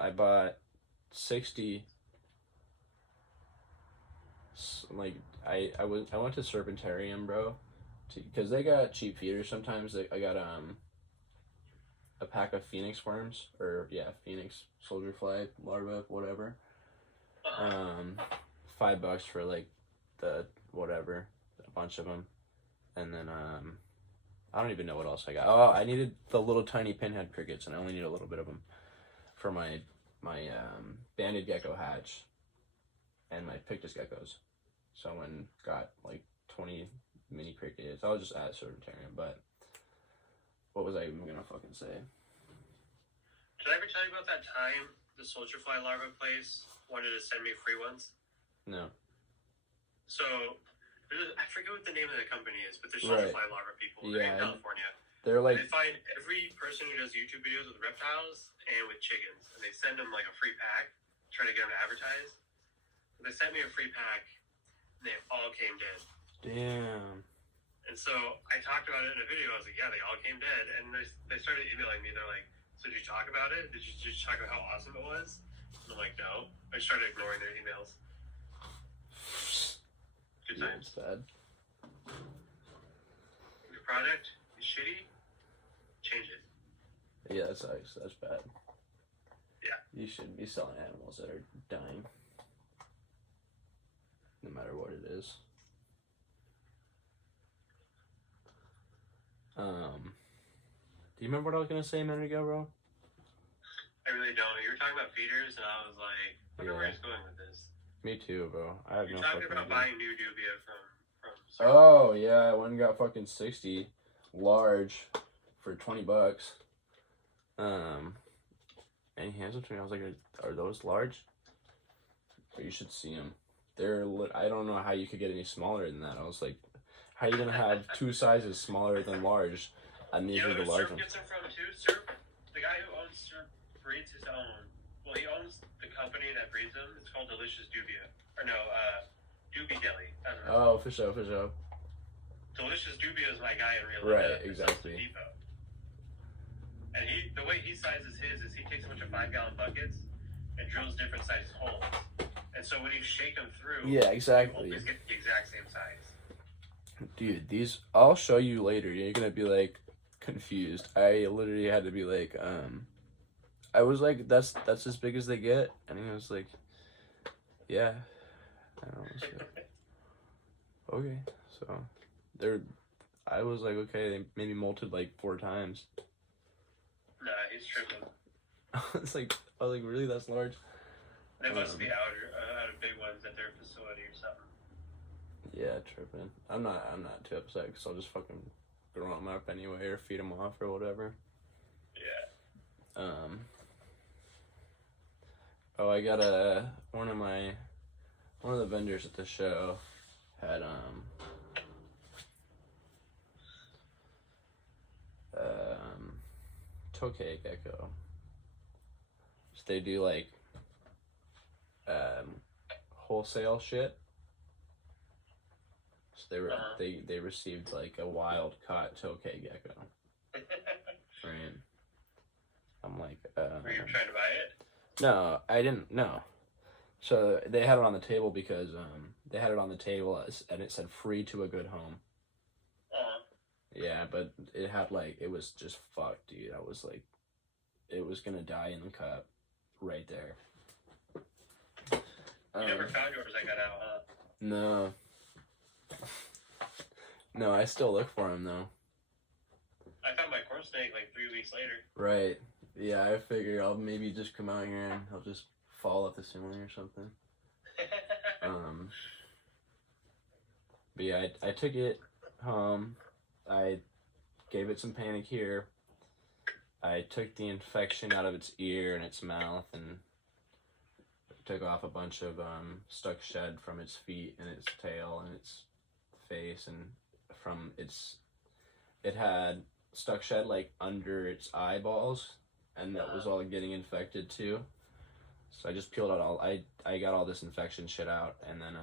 I bought 60. Like I went to Serpentarium, bro, because they got cheap feeders sometimes. I got a pack of phoenix worms, or yeah, phoenix soldier fly larva, whatever. $5 for like the whatever, a bunch of them, and then I don't even know what else I got. Oh, I needed the little tiny pinhead crickets, and I only need a little bit of them for my banded gecko hatch and my pictus geckos. So I went and got like 20 mini crickets. I was just at Serpentarium, but what was I even gonna fucking say? Did I ever tell you about that time the soldier fly larva place wanted to send me free ones? No. So, I forget what the name of the company is, but they're soldier fly larva people. They're in California. They're like... They find every person who does YouTube videos with reptiles and with chickens, and they send them like a free pack, try to get them to advertise. They sent me a free pack, and they all came dead. Damn. And so I talked about it in a video. I was like, yeah, they all came dead. And they started emailing me. They're like, so did you talk about it? Did you talk about how awesome it was? And I'm like, no. I started ignoring their emails. Good times. That's bad. If your product is shitty, change it. Yeah, that sucks. That's bad. Yeah. You shouldn't be selling animals that are dying. No matter what it is. Do you remember what I was gonna say a minute ago, bro? I really don't. You were talking about feeders, and I was like, I wonder where he's going with this. Me too, bro. I have You're no talking fucking about idea. buying new dubia from Oh yeah, I went and got fucking 60 large for $20. And he hands them to me. I was like, are those large? But you should see them. They're I don't know how you could get any smaller than that. I was like, how are you gonna have two sizes smaller than large? And these are the large ones. Gets them from too? Serp, the guy who owns Serp breeds his own. Well, he owns the company that breeds them. It's called Delicious Dubia. Or no, Doobie Deli. Oh, for sure. Delicious Dubia is my guy in real life. Right, exactly. And the way he sizes his is he takes a bunch of 5-gallon buckets and drills different sized holes. And so when you shake them through, yeah, exactly. you always get the exact same size. Dude, these I'll show you later. You're gonna be like confused. I literally had to be like, I was like, that's as big as they get, and he was like, yeah. I don't know. So, okay, so I was like, okay, they maybe molted like 4 times. Nah, he's tripping. I was like, really? That's large? They must be out of big ones at their facility or something. Yeah, tripping. I'm not too upset because I'll just fucking throw them up anyway or feed them off or whatever. Yeah. Oh, I got one of the vendors at the show had tokay gecko. So they do like wholesale shit. So they received like a wild caught tokay gecko. Right. I'm like, were you trying to buy it? No, I didn't. No. So they had it on the table because they had it on the table and it said free to a good home. Yeah, but it had like, it was just fucked, dude. I was like, it was gonna die in the cup right there. You never found yours I got out, huh? No. No, I still look for him though. I found my corn snake like 3 weeks later. Right. Yeah, I figure I'll maybe just come out here and I'll just fall off the ceiling or something. But yeah, I took it home. I gave it some panic here. I took the infection out of its ear and its mouth, and took off a bunch of stuck shed from its feet and its tail and its face, and from its, it had stuck shed like under its eyeballs, and that was all getting infected too. So I just peeled out all, I got all this infection shit out, and then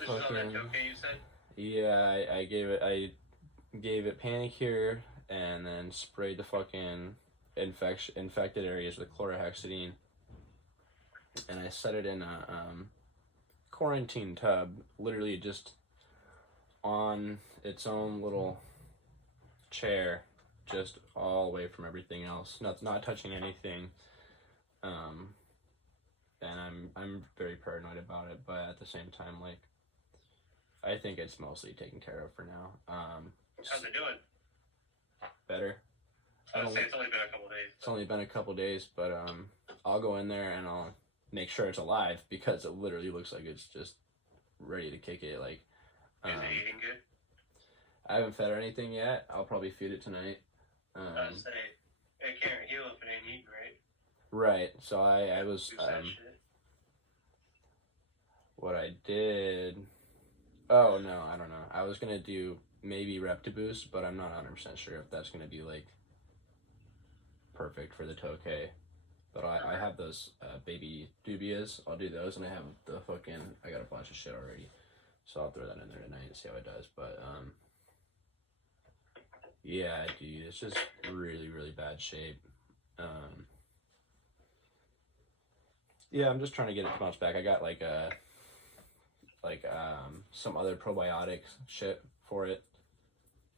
This is on that okay you said? Yeah, I gave it Panicure, and then sprayed the fucking infected areas with chlorhexidine, and I set it in a quarantine tub, literally just on its own little chair, just all away from everything else, not touching anything. And I'm very paranoid about it, but at the same time, like, I think it's mostly taken care of for now. How's it doing? Better. I would say it's only been a couple days. It's only been a couple days, but I'll go in there and I'll make sure it's alive, because it literally looks like it's just ready to kick it. Like, is it eating good? I haven't fed her anything yet. I'll probably feed it tonight. I say it can't heal if it ain't eating, right? Right. So I was what I did. Oh no, I don't know. I was gonna do maybe RepTiboost, but I'm not 100% sure if that's gonna be like perfect for the Tokay. But I have those baby dubias. I'll do those, and I have the fucking, I got a bunch of shit already, so I'll throw that in there tonight and see how it does. But yeah, dude, it's just really bad shape. Yeah, I'm just trying to get it to bounce back. I got like some other probiotic shit for it.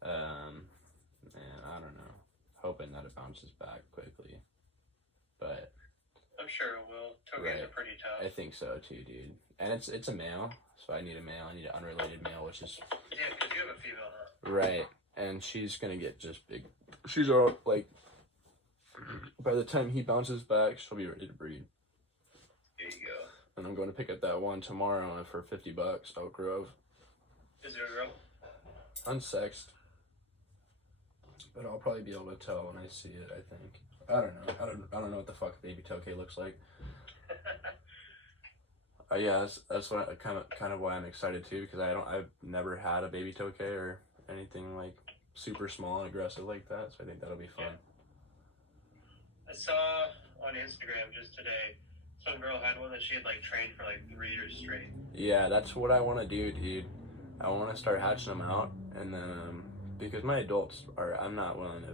And I don't know, hoping that it bounces back quickly. But I'm sure it will. Tokays are pretty tough. I think so too, dude. And it's a male, so I need a male. I need an unrelated male, which is yeah, because you have a female, huh? right. And she's gonna get just big. She's all like, by the time he bounces back, she'll be ready to breed. There you go. And I'm going to pick up that one tomorrow for $50, Oak Grove. Is it a girl? Unsexed. But I'll probably be able to tell when I see it, I think. I don't know. I don't know what the fuck baby Tokay looks like. Yeah, that's what kind of why I'm excited too, because I've never had a baby Tokay or anything like super small and aggressive like that, so I think that'll be fun. Yeah. I saw on Instagram just today, some girl had one that she had like trained for like 3 years straight. Yeah, that's what I want to do, dude. I want to start hatching them out, and then because my adults are, I'm not willing to do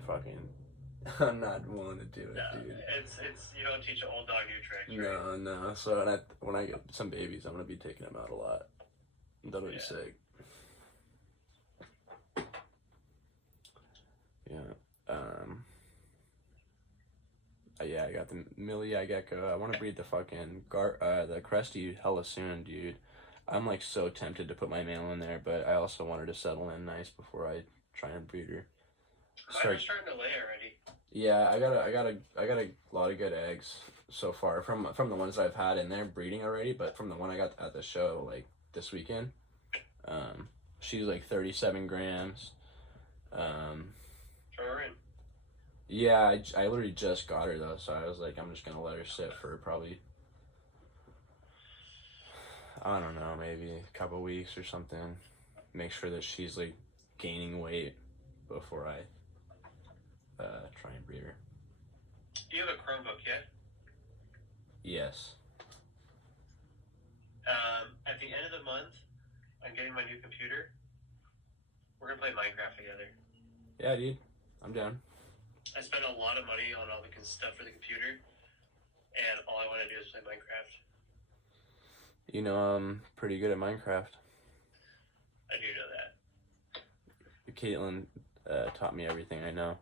it, dude. It's you don't teach an old dog new tricks, right? No. So when I get some babies, I'm gonna be taking them out a lot. That'll be sick. Yeah. Yeah, I got the Millie Gecko. I want to breed the fucking the Cresty hella soon, dude. I'm like so tempted to put my male in there, but I also wanted to settle in nice before I try and breed her. Mine are starting to lay already. Yeah, I got a lot of good eggs so far from the ones that I've had in there breeding already, but from the one I got at the show like this weekend, she's like 37 grams. Throw her in. Yeah, I literally just got her though, so I was like, I'm just gonna let her sit for probably, I don't know, maybe a couple weeks or something. Make sure that she's like gaining weight before I try and breed her. Do you have a Chromebook yet? Yes. At the end of the month, I'm getting my new computer. We're gonna play Minecraft together. Yeah, dude, I'm down. I spent a lot of money on all the stuff for the computer, and all I want to do is play Minecraft. You know, I'm pretty good at Minecraft. I do know that. Caitlin taught me everything I know.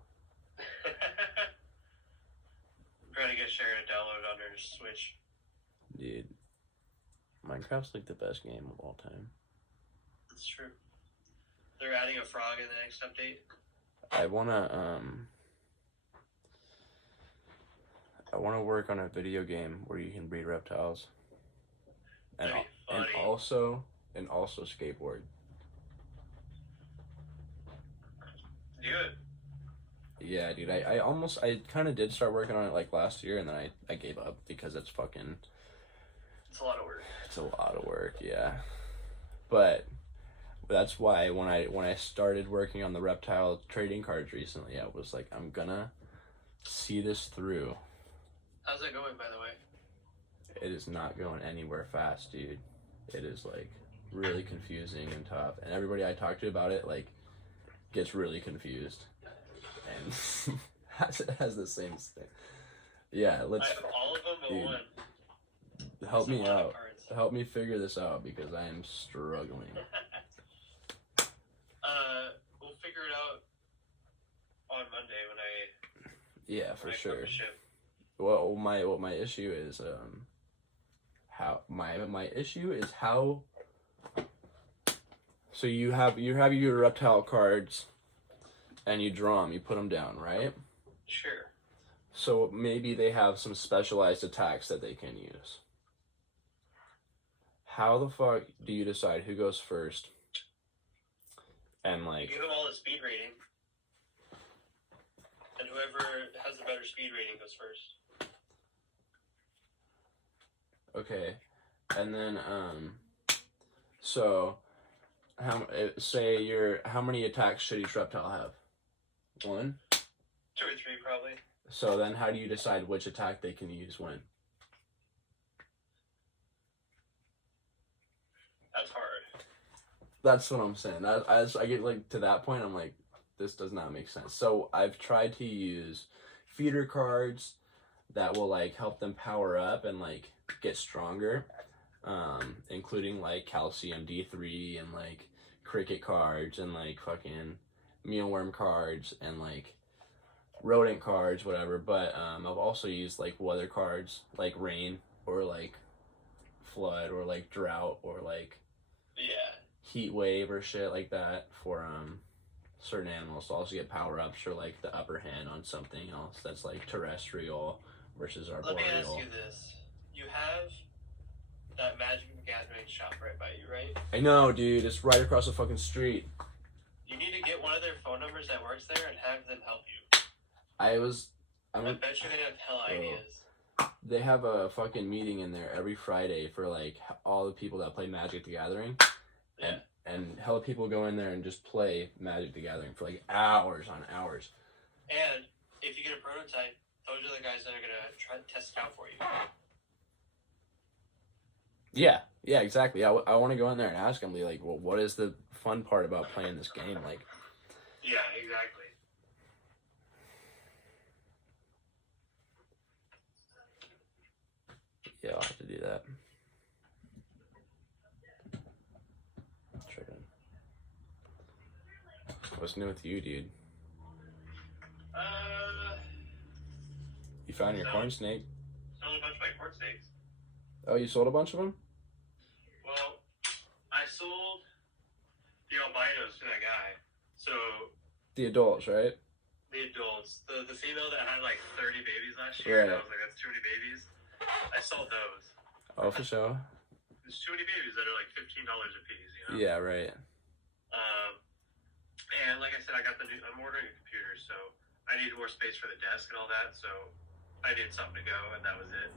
I'm trying to get Sharon to download on her Switch. Dude, Minecraft's like the best game of all time. That's true. They're adding a frog in the next update. I wanna work on a video game where you can breed reptiles, and also skateboard. Do it. Yeah, dude. I kind of did start working on it like last year, and then I gave up because it's fucking. It's a lot of work. It's a lot of work, yeah. But that's why when I started working on the reptile trading cards recently, I was like, I'm gonna see this through. How's it going, by the way? It is not going anywhere fast, dude. It is like really confusing and tough, and everybody I talk to about it like gets really confused and has the same thing. Yeah, let's. I have all of them but dude, one. help me out. Help me figure this out because I am struggling. We'll figure it out on Monday when I. Yeah, for sure. Ship. Well, my issue is how my issue is how. So you have your reptile cards, and you draw them. You put them down, right? Sure. So maybe they have some specialized attacks that they can use. How the fuck do you decide who goes first? And like, you give them all a speed rating, and whoever has the better speed rating goes first. Okay, and then so how many attacks should each reptile have? 1? 2 or 3 probably. So then how do you decide which attack they can use when? That's hard. That's what I'm saying. As I get like to that point, I'm like, this does not make sense. So I've tried to use feeder cards that will like help them power up and like get stronger, including like calcium D3 and like cricket cards and like fucking mealworm cards and like rodent cards, whatever. But I've also used like weather cards, like rain or like flood or like drought or like heat wave or shit like that for certain animals to also get power ups or like the upper hand on something else that's like terrestrial versus arboreal. Let me ask you this: you have that Magic the Gathering shop right by you, right? I know, dude. It's right across the fucking street. You need to get one of their phone numbers that works there and have them help you. I bet you're gonna have hell ideas. They have a fucking meeting in there every Friday for like all the people that play Magic the Gathering. Yeah. And hella people go in there and just play Magic the Gathering for like hours on hours. And if you get a prototype, those are the guys that are gonna try to test it out for you. Yeah, exactly. I want to go in there and ask them, be like, well, what is the fun part about playing this game? Like, yeah, exactly. Yeah, I'll have to do that. What's new with you, dude? You found your corn snake? Sold a bunch of my corn snakes. Oh, you sold a bunch of them? Well, I sold the albinos to that guy. So the adults, right? The adults. The female that had like 30 babies last year. Right. And I was like, that's too many babies. I sold those. Oh, for sure. There's too many babies that are like $15 a piece, you know? Yeah, right. And like I said, I'm ordering a computer, so I needed more space for the desk and all that, so I did something to go, and that was it.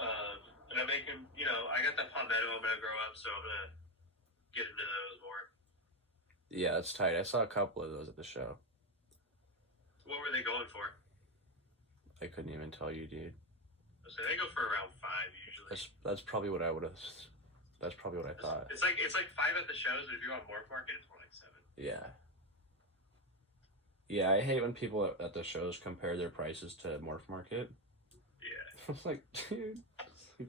And I'm making, I got that palmetto I'm gonna grow up, so I'm gonna get into those more. Yeah, that's tight. I saw a couple of those at the show. What were they going for? I couldn't even tell you, dude. So they go for around 5 usually. That's probably what I would have. That's probably what I thought. It's like 5 at the shows, but if you're on Morph Market, it's more like 7. Yeah. Yeah, I hate when people at the shows compare their prices to Morph Market. Yeah. I was like, dude,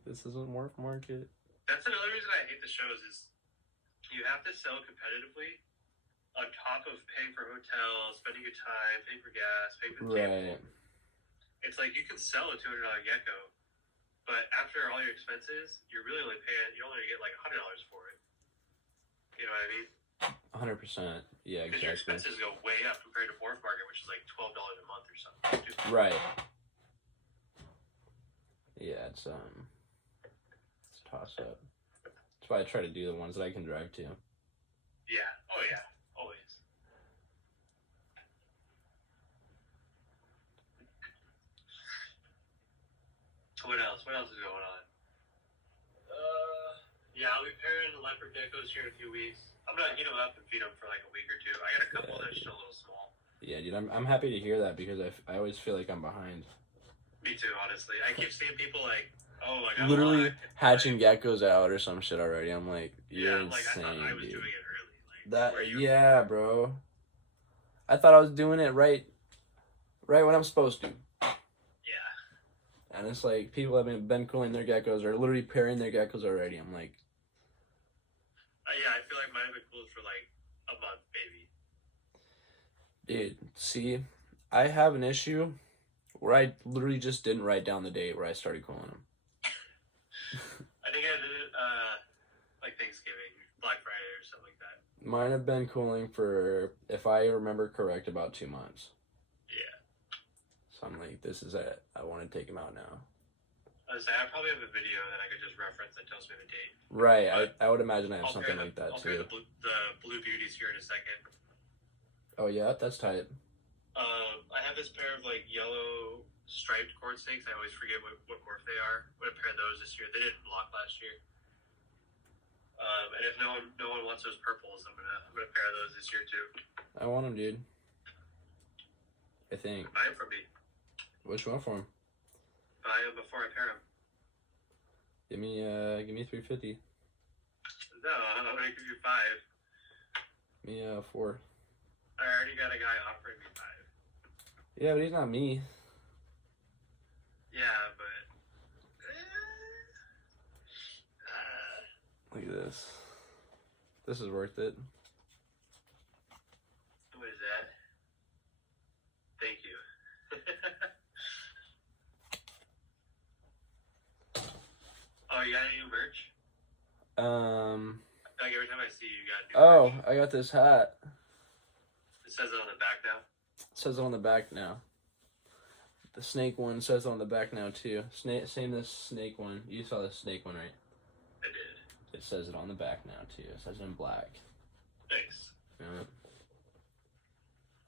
this isn't Morph Market. That's another reason I hate the shows is you have to sell competitively on top of paying for hotels, spending your time, paying for gas, paying for the table. It's like you can sell a $200 gecko, but after all your expenses, you're really only paying. You only get like $100 for it. You know what I mean? 100%. Yeah, exactly. Because your expenses go way up compared to Morph Market, which is like $12 a month or something. Right. Yeah, it's a toss up. That's why I try to do the ones that I can drive to. Yeah. Oh yeah. Always. else? What else is going on? Yeah, I'll be pairing the leopard geckos here in a few weeks. I'm gonna heat them up and feed them for like a week or two. I got a couple that are still a little small. Yeah, dude, I'm happy to hear that because I always feel like I'm behind. Me too, honestly. I keep seeing people like, oh, like literally hatching geckos out or some shit already. I'm like, you're like insane, I thought I was dude. doing it early. Like, That yeah, bro. I thought I was doing it right when I'm supposed to. Yeah. And it's like people have been cooling their geckos or literally pairing their geckos already. I'm like, yeah, I feel like mine have been cooled for like a month, maybe. dude, see, I have an issue where I literally just didn't write down the date where I started cooling them. I think I did it like Thanksgiving, Black Friday, or something like that. Mine have been cooling for, if I remember correct, about 2 months. Yeah. So I'm like, this is it. I want to take them out now. I was saying, I probably have a video that I could just reference that tells me the date. Right, I would imagine I have something like that I'll too. pair the blue beauties here in a second. Oh yeah, that's tight. I have this pair of like yellow striped cord snakes. I always forget what morph they are. I'm gonna pair those this year. They didn't block last year. And if no one wants those purples, I'm gonna pair those this year too. I want them, dude. I think. Buy them from me. Which one for them? Buy them before I pair them. Give me $350. No, I'm gonna give you 5. Give me 4. I already got a guy offering me 5. Yeah, but he's not me. Yeah, but Look at this. This is worth it. what is that? Thank you. Oh, you got any new merch? Like every time I see you, got new merch. I got this hat. It says it on the back now. It says it on the back now. The snake one says it on the back now too. Same this snake one. You saw the snake one, right? I did. It says it on the back now too. It says it in black. Thanks. Yeah.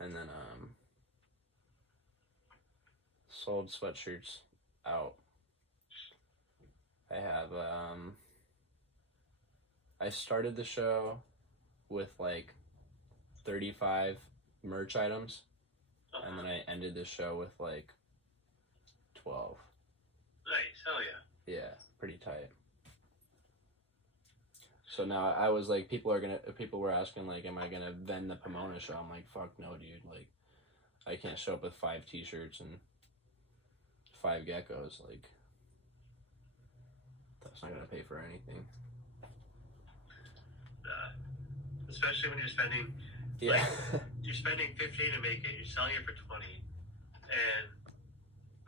And then sold sweatshirts out. I have I started the show with like 35 merch items, and then I ended the show with like 12. Nice, hell yeah. Yeah, pretty tight. So now I was like, people were asking like, am I gonna vend the Pomona show? I'm like, fuck no, dude. Like, I can't show up with 5 t-shirts and 5 geckos. Like, that's not gonna pay for anything. Especially when you're spending, yeah, like, you're spending 15 to make it. You're selling it for 20, and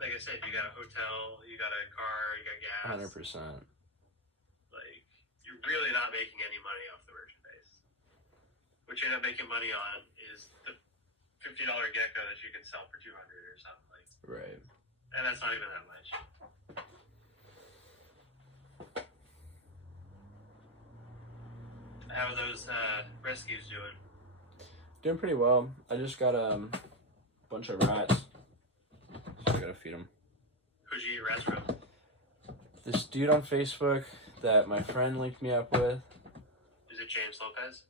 like I said, you got a hotel, you got a car, you got gas. 100%. Like, you're really not making any money off the merchandise. What you end up making money on is the $50 gecko that you can sell for 200 or something like. Right. And that's not even that much. How are those rescues doing? Doing pretty well. I just got a bunch of rats, so I gotta feed them. Who'd you eat rats from? This dude on Facebook that my friend linked me up with. Is it James Lopez?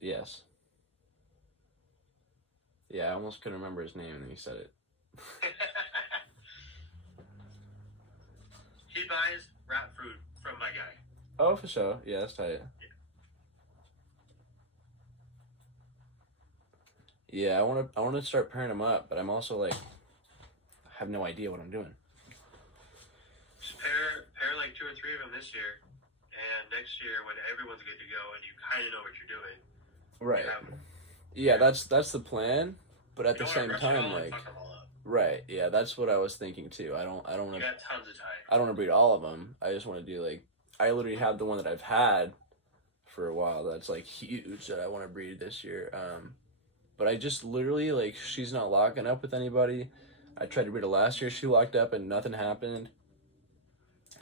Yes. Yeah, I almost couldn't remember his name and then he said it. He buys rat food from my guy. Oh, for sure. Yeah, that's tight. Yeah, I want to start pairing them up, but I'm also like, I have no idea what I'm doing. Just pair like 2 or 3 of them this year, and next year when everyone's good to go and you kind of know what you're doing. Right. Yeah, that's the plan, but at the same time, like, fuck them all up. right. Yeah, that's what I was thinking too. I don't want You to. got tons of time. I don't want to breed all of them. I just want to do like, I literally have the one that I've had for a while that's like huge that I want to breed this year. But I just literally, like, she's not locking up with anybody. I tried to breed her last year. She locked up and nothing happened.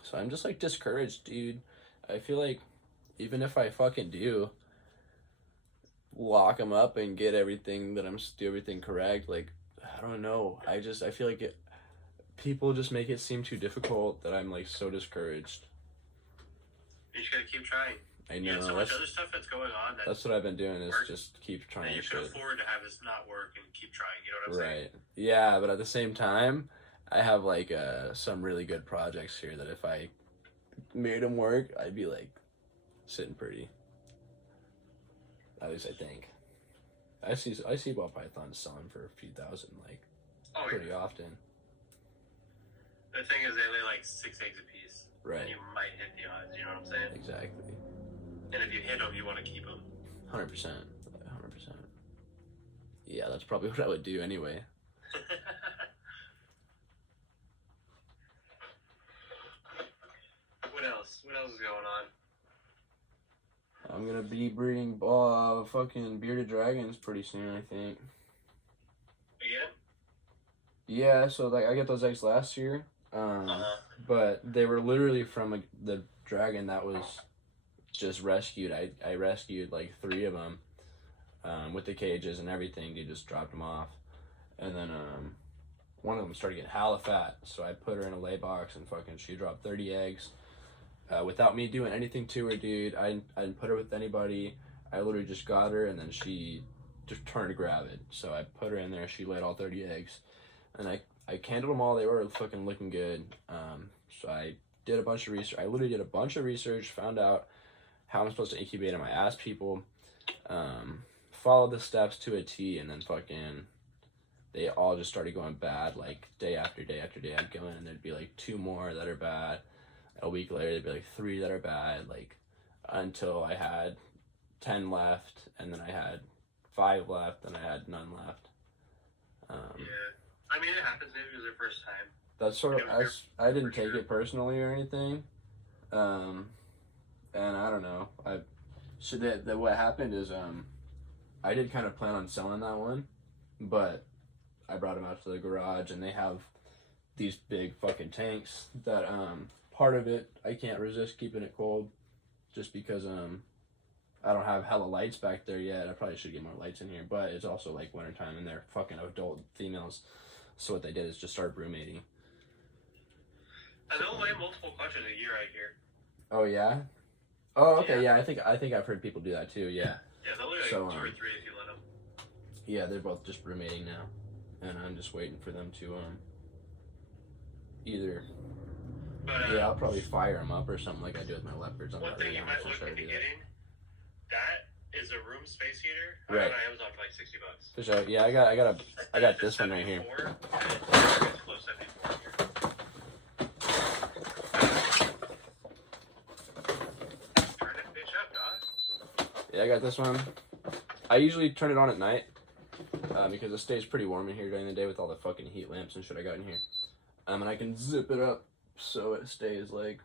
So I'm just, like, discouraged, dude. I feel like even if I fucking do lock them up and get everything that do everything correct, like, I don't know. I feel like people just make it seem too difficult that I'm like so discouraged. You just gotta keep trying. I know. You got so much other stuff that's going on. That's what I've been doing is just keep trying. And you can afford to have this not work and keep trying. You know what I'm saying? Right. Yeah, but at the same time, I have like some really good projects here that if I made them work, I'd be like sitting pretty. At least I think. I see ball pythons selling for a few thousand like pretty often. The thing is, they lay like 6 eggs a piece. Right. And you might hit the odds. You know what I'm saying? Exactly. And if you hit them, you want to keep them. 100%. 100%. Yeah, that's probably what I would do anyway. What else? What else is going on? I'm gonna be breeding fucking bearded dragons pretty soon, I think. Again? Yeah, so like I got those eggs last year, but they were literally from the dragon that was just rescued. I rescued like 3 of them with the cages and everything. They just dropped them off, and then one of them started getting hella fat, so I put her in a lay box and fucking she dropped 30 eggs. Without me doing anything to her, dude. I didn't put her with anybody. I literally just got her, and then she just turned to grab it. So I put her in there. She laid all 30 eggs, and I candled them all. They were fucking looking good. So I did a bunch of research. I literally did a bunch of research, found out how I'm supposed to incubate them. I asked people, followed the steps to a T, and then fucking they all just started going bad, like day after day after day. I'd go in, and there'd be like 2 more that are bad. A week later, there'd be like 3 that are bad, like until I had 10 left, and then I had 5 left, and I had none left. Yeah, I mean it happens. Maybe it was their first time. That's sort of I didn't take it personally or anything, and I don't know. What happened is I did kind of plan on selling that one, but I brought them out to the garage, and they have these big fucking tanks that part of it I can't resist keeping it cold just because I don't have hella lights back there yet. I probably should get more lights in here, but it's also like wintertime and they're fucking adult females, so what they did is just start brumating. And they'll lay multiple clutches a year right here. Oh yeah? Oh okay, yeah, I think I've heard people do that too, yeah. Yeah, they'll lay like 2 or 3 if you let them. Yeah, they're both just brumating now, and I'm just waiting for them to either. But, yeah, I'll probably fire them up or something like I do with my leopards. One thing you might look into getting, that is a room space heater. Right. I got on Amazon for like $60. For sure. Yeah, I got this one right here. Yeah, I got this one. I usually turn it on at night because it stays pretty warm in here during the day with all the fucking heat lamps and shit I got in here. And I can zip it up so it stays like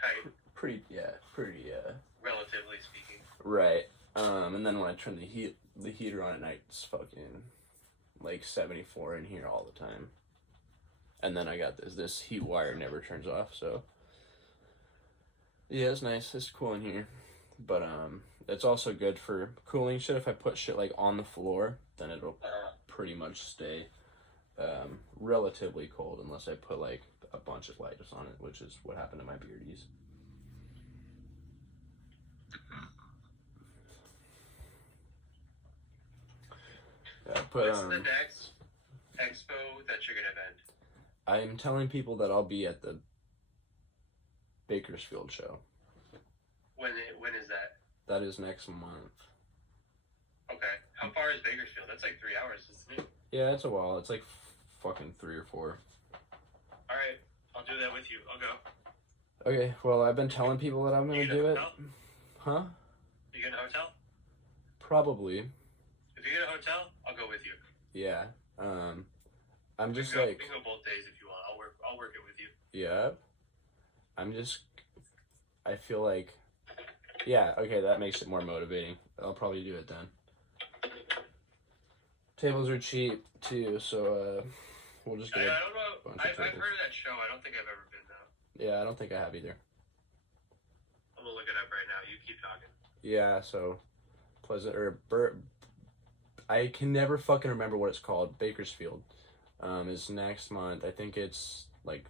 tight. Pretty relatively speaking. Right. And then when I turn the heater on at night, it's fucking like 74 in here all the time. And then I got this heat wire never turns off, so yeah, it's nice. It's cool in here. But it's also good for cooling shit. If I put shit like on the floor, then it'll pretty much stay relatively cold unless I put like a bunch of lights on it, which is what happened to my beardies. What's the next expo that you're gonna vend? I'm telling people that I'll be at the Bakersfield show. When is that? That is next month. Okay. How far is Bakersfield? That's like 3 hours, isn't it? Yeah, it's a while. It's like fucking 3 or 4. Alright, I'll do that with you. I'll go. Okay, well, I've been telling people that I'm gonna do it. Huh? You get a hotel? Probably. If you get a hotel, I'll go with you. Yeah. I'm just we like. can go both days if you want. I'll work it with you. Yeah. I feel like. Yeah. Okay, that makes it more motivating. I'll probably do it then. Tables are cheap too, so we'll just get. I don't know. I've heard of that show. I don't think I've ever been though. Yeah, I don't think I have either. I'm gonna look it up right now. You keep talking. Yeah. So, Pleasant or I can never fucking remember what it's called. Bakersfield. is next month. I think it's like,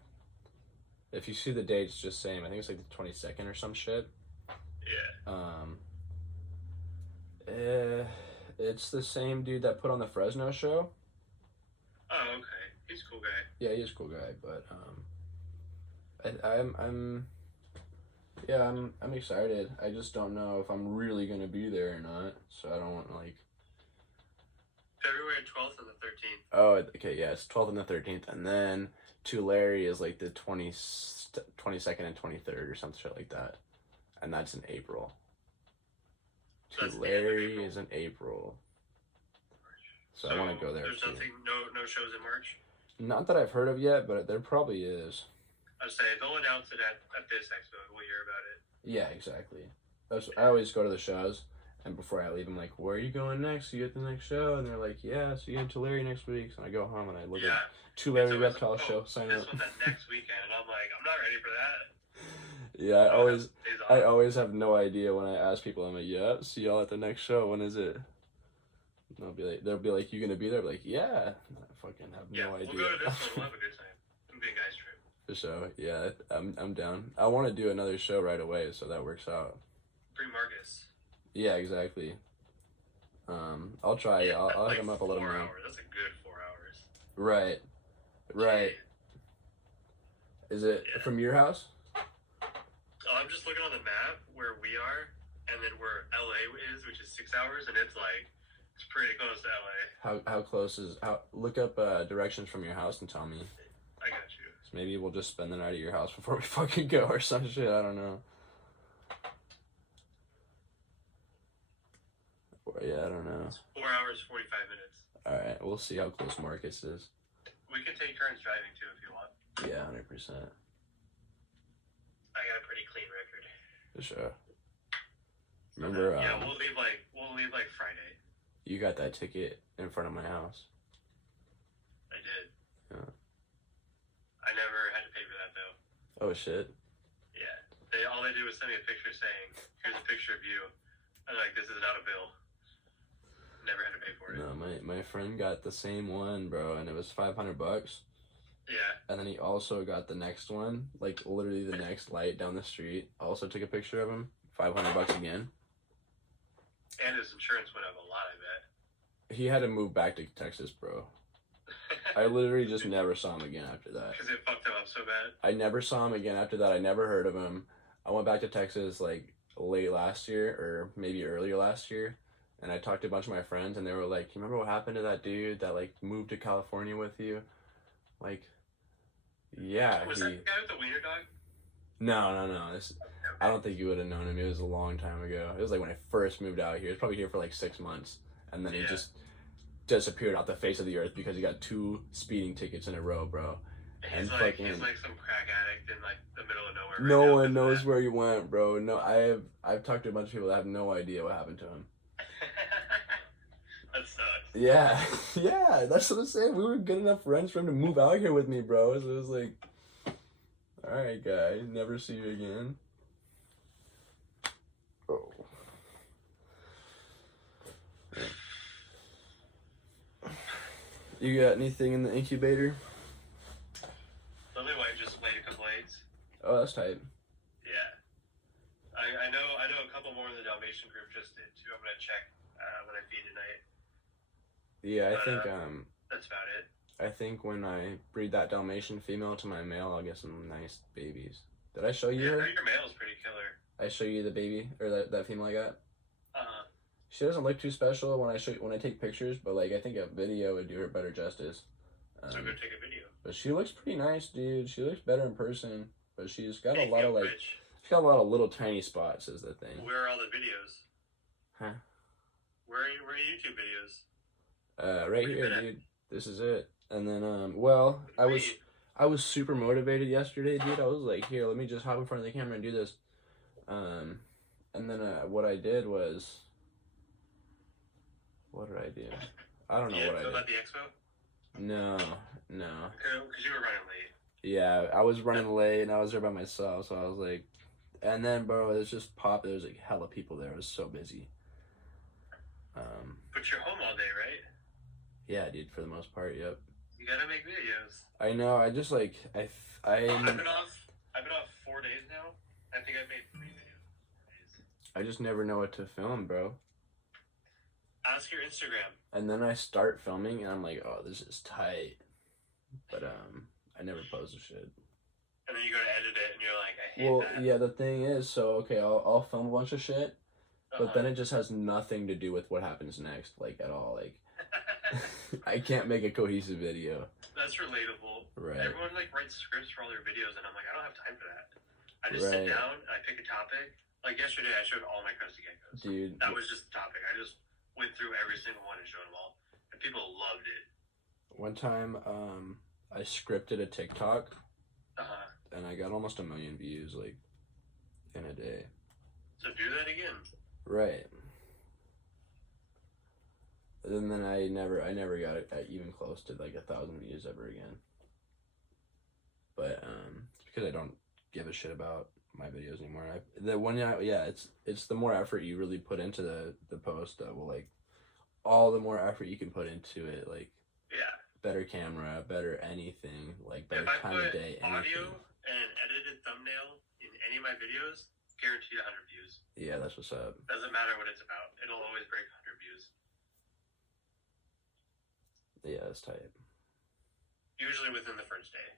if you see the dates, just same. I think it's like the 22nd or some shit. Yeah. It's the same dude that put on the Fresno show. Oh, okay. He's a cool guy. Yeah, he's a cool guy, but I'm excited. I just don't know if I'm really gonna be there or not. So I don't want to like. February 12th and the 13th. Oh, okay, yeah, it's 12th and the 13th, and then Tulare is like the 22nd and 23rd or some shit like that, and that's in April. So Tulare is in April, so I want to go there. There's too. nothing, no shows in March. Not that I've heard of yet, but there probably is. I'd say they'll announce it at this expo. We'll hear about it. Yeah, exactly. I always go to the shows, and before I leave, I'm like, "Where are you going next? You at the next show?" And they're like, "Yeah, see you in Tulare next week." So I go home and I look at Tulare Reptile Show. Sign up. This one's that next weekend, and I'm like, I'm not ready for that. Yeah, I always have no idea when I ask people. I'm like, "Yeah, see y'all at the next show. When is it?" And they'll be like, "You gonna be there?" I'm like, "Yeah." I fucking have no idea. We'll go to this one. We'll have a good time. It'll be a guy's trip. For sure. Yeah, I'm down. I want to do another show right away, so that works out. Bring Marcus. Yeah, exactly. I'll try. Yeah, I'll like hit him up a little 4 more. hours. That's a good 4 hours. Right. Is it from your house? Oh, I'm just looking on the map where we are, and then where LA is, which is 6 hours, and it's pretty close to LA. How close is? Look up directions from your house and tell me. I got you. So maybe we'll just spend the night at your house before we fucking go or some shit. I don't know. Yeah, I don't know. It's 4 hours, 45 minutes. All right, we'll see how close Marcus is. We can take turns driving too if you want. Yeah, 100%. I got a pretty clean record. For sure. Remember? Yeah, we'll leave like Friday. You got that ticket in front of my house. I did. Yeah. I never had to pay for that though. Oh shit. Yeah. All they did was send me a picture saying, "Here's a picture of you." I'm like, "This is not a bill." Never had to pay for it. No, my friend got the same one, bro, and it was $500. Yeah. And then he also got the next one, like literally the next light down the street. Also took a picture of him, $500 again. And his insurance went up a lot, I bet. He had to move back to Texas, bro. I literally just never saw him again after that. Because it fucked him up so bad. I never saw him again after that. I never heard of him. I went back to Texas like late last year or maybe earlier last year. And I talked to a bunch of my friends and they were like, "You remember what happened to that dude that like moved to California with you?" Like, yeah. Was that the guy with the wiener dog? No. I don't think you would have known him. It was a long time ago. It was like when I first moved out here. He was probably here for like 6 months. And then he just disappeared off the face of the earth because he got 2 speeding tickets in a row, bro. He's like some crack addict in like the middle of nowhere. No one knows where he went, bro. No, I've talked to a bunch of people that have no idea what happened to him. That sucks. Yeah, that's what I'm saying. We were good enough friends for him to move out here with me, bro. So it was like, all right, guy, never see you again. Oh. You got anything in the incubator? Lovely White just laid a couple eggs. Oh, that's tight. Yeah. I know a couple more in the Dalmatian group just did too. I'm gonna check when I feed tonight. Yeah, I think that's about it. I think when I breed that Dalmatian female to my male, I'll get some nice babies. Did I show you her? Your male's pretty killer. I show you the baby or that female I got. Uh-huh. She doesn't look too special when I take pictures, but like I think a video would do her better justice. So go take a video. But she looks pretty nice, dude. She looks better in person, but she's got a lot of like. Which, she's got a lot of little tiny spots. Is the thing. Where are all the videos? Huh? Where are your YouTube videos? Right here, dude. This is it. And then I was super motivated yesterday, dude. I was like, here, let me just hop in front of the camera and do this. And then what I did was, what did I do? I don't know what I did. At the expo? No. Because you were running late. Yeah, I was running late and I was there by myself, so I was like, and then bro, it was just pop. There was like hella people there. It was so busy. But you're home all day, right? Yeah, dude. For the most part, yep. You gotta make videos. I know. I just like I've been off 4 days now. I think I've made 3 videos in 4 days. I just never know what to film, bro. Ask your Instagram. And then I start filming, and I'm like, oh, this is tight. But I never post the shit. And then you go to edit it, and you're like, I hate that. Well, yeah. The thing is, so okay, I'll film a bunch of shit, but then it just has nothing to do with what happens next, like at all. Like, I can't make a cohesive video. That's relatable. Right. Everyone like writes scripts for all their videos, and I'm like, I don't have time for that. I just sit down and I pick a topic. Like yesterday, I showed all my crested geckos. Dude, that was just the topic. I just went through every single one and showed them all, and people loved it. One time, I scripted a TikTok, and I got almost 1 million views like in a day. So do that again. Right. And then I never got it even close to like 1,000 views ever again. But it's because I don't give a shit about my videos anymore. It's the more effort you really put into the post that will like all the more effort you can put into it, like better camera, better anything, like better time of day. If I put audio and an edited thumbnail in any of my videos, guaranteed 100 views. Yeah, that's what's up. Doesn't matter what it's about. It'll always break 100 views. Yeah, that's tight. Usually within the first day.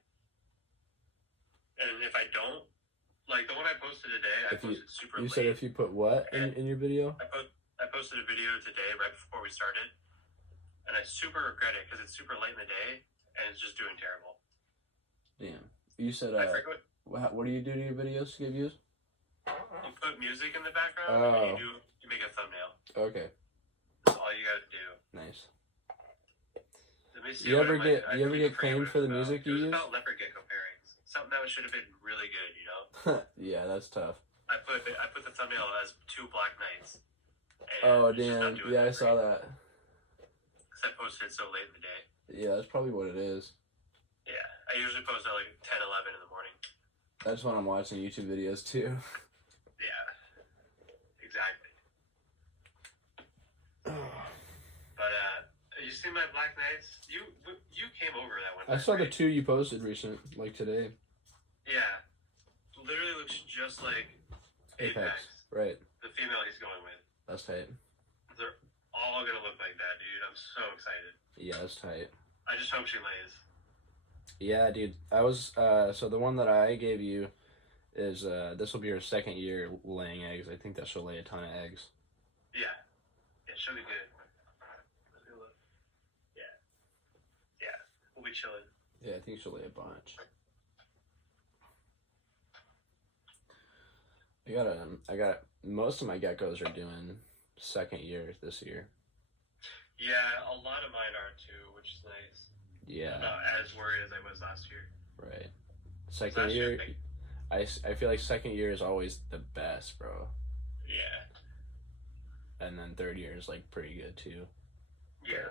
And if I don't, like the one I posted today, I posted super late. You said if you put what in your video? I posted a video today right before we started, and I super regret it because it's super late in the day and it's just doing terrible. Damn. You said what do you do to your videos to get views? You put music in the background and you make a thumbnail. Okay. That's all you gotta do. Nice. Let me see. You ever get claimed for the music you use? It was about leopard gecko pairings. Something that should have been really good, you know? Yeah, that's tough. I put the thumbnail as 2 black knights. Oh damn! Yeah, I saw that. Because I posted so late in the day. Yeah, that's probably what it is. Yeah, I usually post at like 10, 11 in the morning. That's when I'm watching YouTube videos too. Yeah, exactly. But you see my black knights? You came over that one. I saw the 2 you posted recent, like today. Yeah, literally looks just like Apex. Right. The female he's going with. That's tight. They're all gonna look like that, dude. I'm so excited. Yeah, that's tight. I just hope she lays. Yeah, dude. I was so the one that I gave you is this will be her 2nd year laying eggs. I think that she'll lay a ton of eggs. Yeah, she'll be good. Yeah, we'll be chilling. Yeah, I think she'll lay a bunch. I got most of my geckos are doing 2nd year this year. Yeah, a lot of mine are too, which is nice. Yeah. I'm not as worried as I was last year. Right. 2nd year, I feel like 2nd year is always the best, bro. Yeah. And then 3rd year is like pretty good too. Yeah.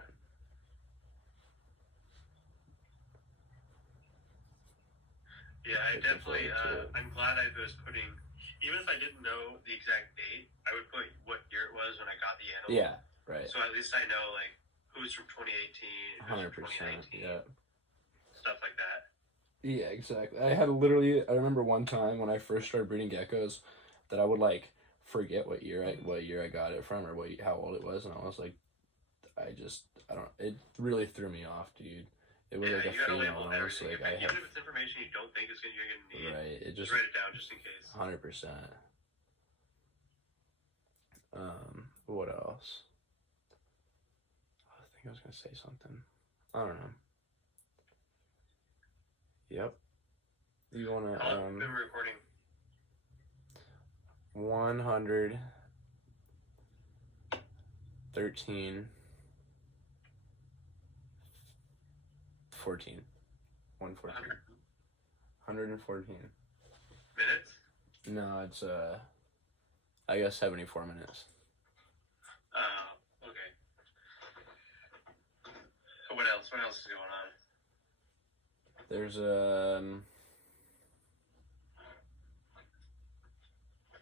Yeah, I definitely, I'm glad I was putting, even if I didn't know the exact date, I would put what year it was when I got the animal. Yeah, right. So at least I know, like, who's from 2018, who's 100%, from 2019. yeah. Stuff like that. Yeah, exactly. I remember one time when I first started breeding geckos that I would, like, forget what year I got it from or how old it was, and I was like, it really threw me off, dude. It was like a female, and I was like, even if it's information you don't think you're gonna need, right, just write it down just in case. 100%. What else? I think I was gonna say something. I don't know. Yep. You wanna How long have you been recording? 113 14 114 114 minutes? No, it's I guess 74 minutes. Okay. What else is going on? There's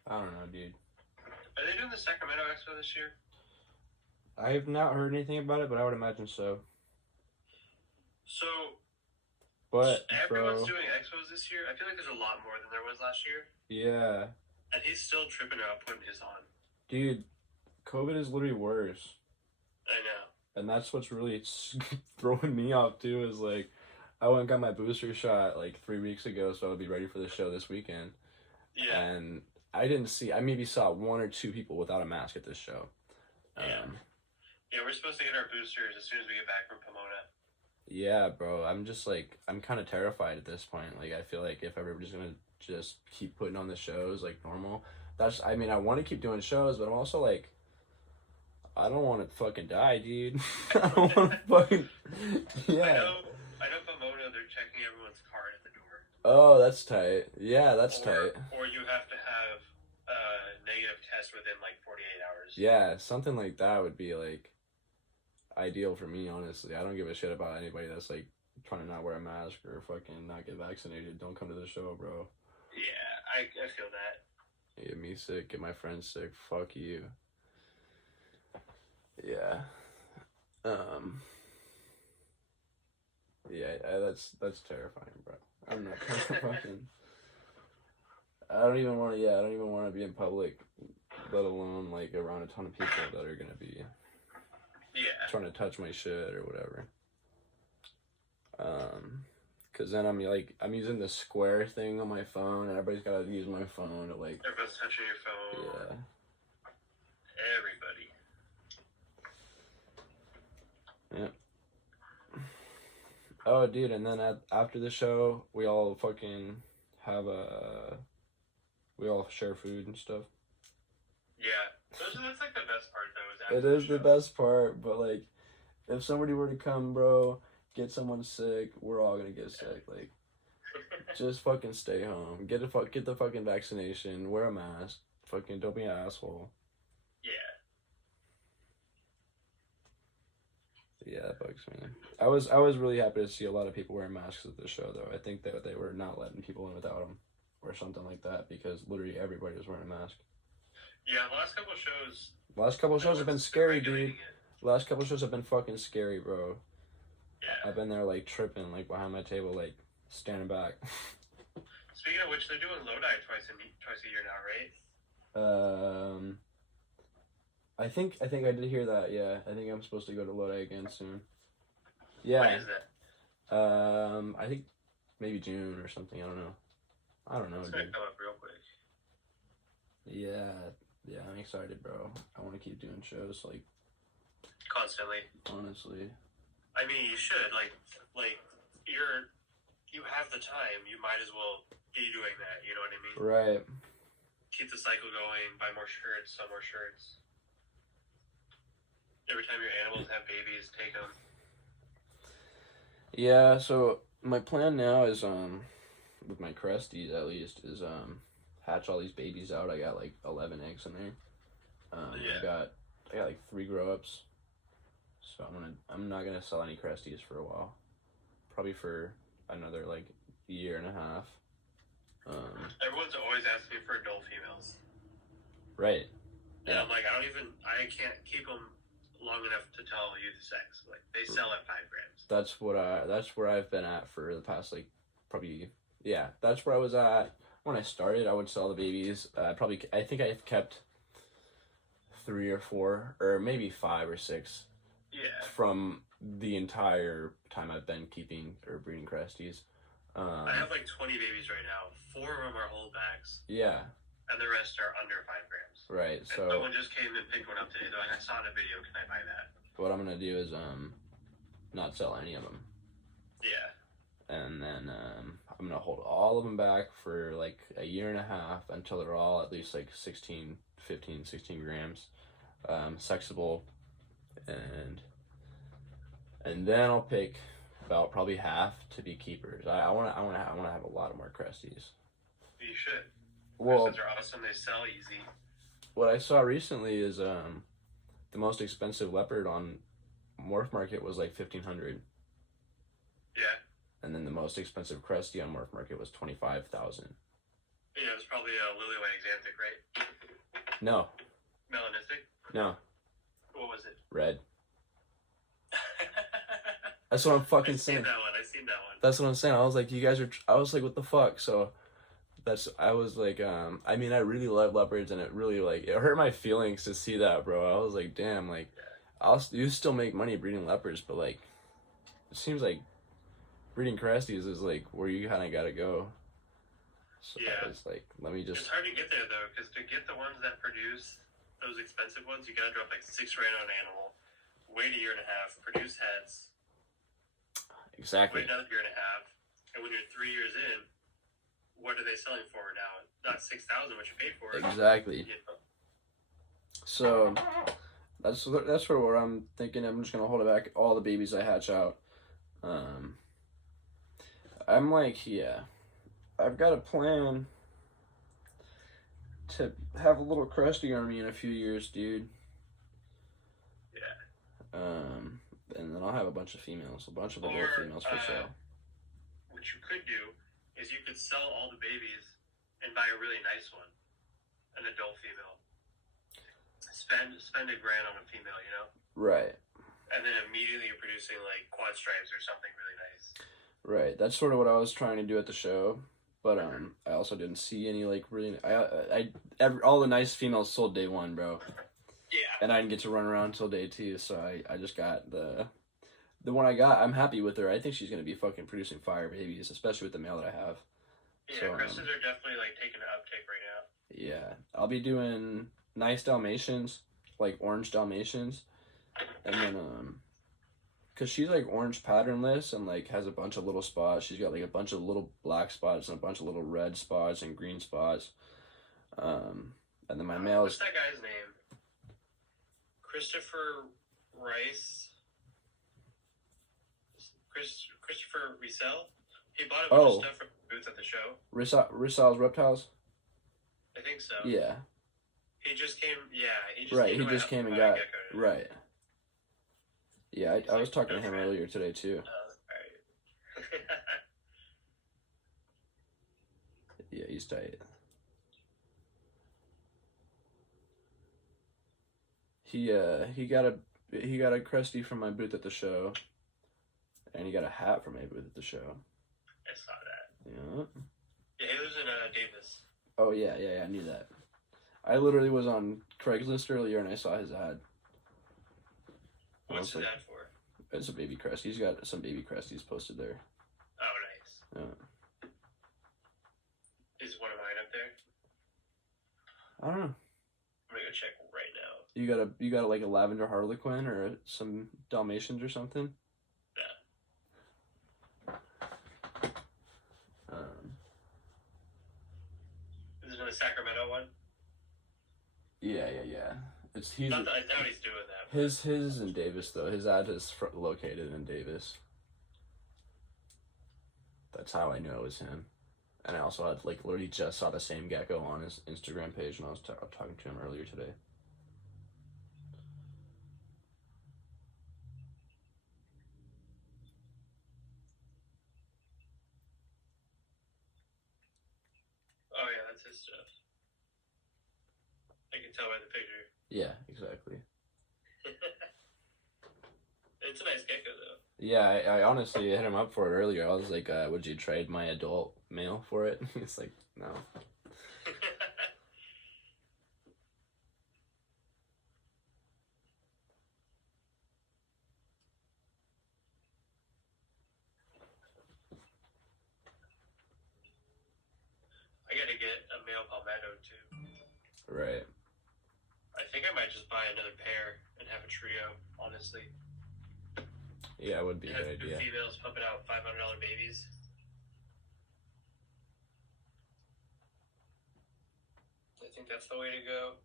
I don't know, dude. Are they doing the Sacramento Expo this year? I have not heard anything about it, but I would imagine so. So So, But everyone's bro, doing expos this year. I feel like there's a lot more than there was last year. yeah, And he's still tripping out putting his on. dude, COVID is literally worse. I know. And that's what's really throwing me off too. Is like, I went and got my booster shot like 3 weeks ago, so I'll be ready for the show this weekend. Yeah. And I maybe saw 1 or 2 people without a mask at this show. Yeah. Yeah, we're supposed to get our boosters as soon as we get back from Pomona. Yeah, bro. I'm kind of terrified at this point. Like, I feel like if everybody's gonna just keep putting on the shows like normal, I want to keep doing shows, but I'm also like, I don't want to fucking die, dude. I don't want to fucking, yeah. I know Pomona, they're checking everyone's card at the door. Oh, that's tight. Yeah, that's tight. Or you have to have a negative test within like 48 hours. Yeah, something like that would be like ideal for me, honestly. I don't give a shit about anybody that's like trying to not wear a mask or fucking not get vaccinated. Don't come to the show, bro. Yeah, I feel that. Get me sick, get my friends sick. Fuck you. Yeah. Yeah, that's terrifying, bro. I'm not fucking. I don't even want to be in public, let alone like around a ton of people that are gonna be trying to touch my shit or whatever. Cause then I'm using the square thing on my phone, and everybody's gotta use my phone to like. Everyone's touching your phone. Yeah. Everybody. Yeah. Oh, dude, and then after the show, we all fucking have we all share food and stuff. Yeah, that's like the best part though. It is the best part, but like, if somebody were to come, bro, get someone sick, we're all gonna get sick. Like, just fucking stay home. Get the fucking vaccination. Wear a mask. Fucking don't be an asshole. Yeah, that bugs me. I was really happy to see a lot of people wearing masks at the show, though. I think that they were not letting people in without them, or something like that, because literally everybody was wearing a mask. Yeah, the last couple shows. Last couple shows have been scary, dude. Last couple shows have been fucking scary, bro. Yeah. I've been there like tripping, like behind my table, like standing back. Speaking of which, they're doing Lodi twice a year now, right? I think I did hear that. Yeah, I think I'm supposed to go to Lodi again soon. Yeah. When is that? I think maybe June or something. I don't know. It's gonna come up real quick. Yeah, I'm excited, bro. I want to keep doing shows like constantly. Honestly. I mean, you should like you have the time. You might as well be doing that. You know what I mean? Right. Keep the cycle going. Buy more shirts. Sell more shirts. Every time your animals have babies, take them. Yeah, so my plan now is, with my Cresties at least, is, hatch all these babies out. I got like 11 eggs in there. I got like 3 grow-ups. So I'm not gonna sell any Cresties for a while. Probably for another like year and a half. Everyone's always asking me for adult females. Right. And I'm like, I can't keep them long enough to tell you the sex. Like, they sell at 5 grams. That's where I've been at for the past like probably, yeah, that's where I was at when I started. I would sell the babies. I think I've kept 3 or 4 or maybe 5 or 6. Yeah. From the entire time I've been keeping or breeding Cresties. I have like 20 babies right now. 4 of them are holdbacks. Yeah. And the rest are under 5 grams. Right, and so someone just came and picked one up today. They're like, I saw it in a video. Can I buy that? What I'm gonna do is not sell any of them. Yeah. And then I'm gonna hold all of them back for like a year and a half until they're all at least like 16 grams, sexable, and then I'll pick about probably half to be keepers. I wanna have a lot of more Cresties. You should. Well, Cresties are awesome. They sell easy. What I saw recently is the most expensive leopard on Morph Market was like $1,500. Yeah. And then the most expensive Crestie on Morph Market was $25,000. Yeah, it was probably a Lily-white Xanthic, right? No. Melanistic? No. What was it? Red. That's what I'm fucking I've seen saying. that one. seen that one. That's what I'm saying. I was like, you guys are. I was like, what the fuck? So I was like, I mean, I really love leopards, and it really like it hurt my feelings to see that, bro. I was like, damn, like, you still make money breeding leopards, but like, it seems like breeding cresties is like where you kind of gotta go. So Yeah. it's like, let me just. It's hard to get there though, because to get the ones that produce those expensive ones, you gotta drop like 6 grand on an animal, wait a year and a half, produce heads, Exactly. wait another year and a half, and when you're 3 years in, what are they selling for now? Not 6,000, what you paid for it. Exactly. You know? So that's sort of what I'm thinking. I'm just gonna hold it back. All the babies I hatch out. I'm like, yeah, I've got a plan to have a little crusty army in a few years, dude. Yeah. And then I'll have a bunch of females, adult females for sale. What you could do is you could sell all the babies and buy a really nice one, an adult female. Spend $1 grand on a female, you know? Right. And then immediately you're producing like quad stripes or something really nice. Right. That's sort of what I was trying to do at the show, but I also didn't see any like really. All the nice females sold day one, bro. Yeah. And I didn't get to run around until day 2, so I just got the one I got. I'm happy with her. I think she's gonna be fucking producing fire babies, especially with the male that I have. Yeah, so, Chris's are definitely like taking an uptick right now. Yeah, I'll be doing nice Dalmatians, like orange Dalmatians, and then cause she's like orange patternless and like has a bunch of little spots. She's got like a bunch of little black spots and a bunch of little red spots and green spots. And then my male What's that guy's name? Christopher Rice. Christopher Riesel. He bought a bunch of stuff from booths at the show. Rissal's Reptiles. I think so. Yeah. He just came. Yeah, he just right. Came he just came and got right. Yeah, I was talking to him earlier today too. Alright. Yeah, he's tight. He got a crusty from my booth at the show, and he got a hat from my booth at the show. I saw that. Yeah. Yeah, he lives in Davis. Oh yeah, I knew that. I literally was on Craigslist earlier and I saw his ad. What's his ad for? It's a baby crest. He's got some baby cresties posted there. Oh, nice. Yeah. Is one of mine up there? I don't know. I'm gonna go check right now. You got like a lavender harlequin or some Dalmatians or something? Yeah. Is it a Sacramento one? Yeah. He's Not that I doubt he's doing that. His is in Davis though. His ad is located in Davis. That's how I knew it was him. And I also had like literally just saw the same gecko on his Instagram page when I was talking to him earlier today. Oh yeah, that's his stuff. I can tell by the picture. Yeah, exactly. It's a nice gecko though. Yeah, I honestly hit him up for it earlier. I was like, would you trade my adult male for it? He's like, no. I gotta get a male palmetto too. Right. I think I might just buy another pair and have a trio, honestly. Yeah, it would be a good idea. Females pumping out $500 babies. I think that's the way to go.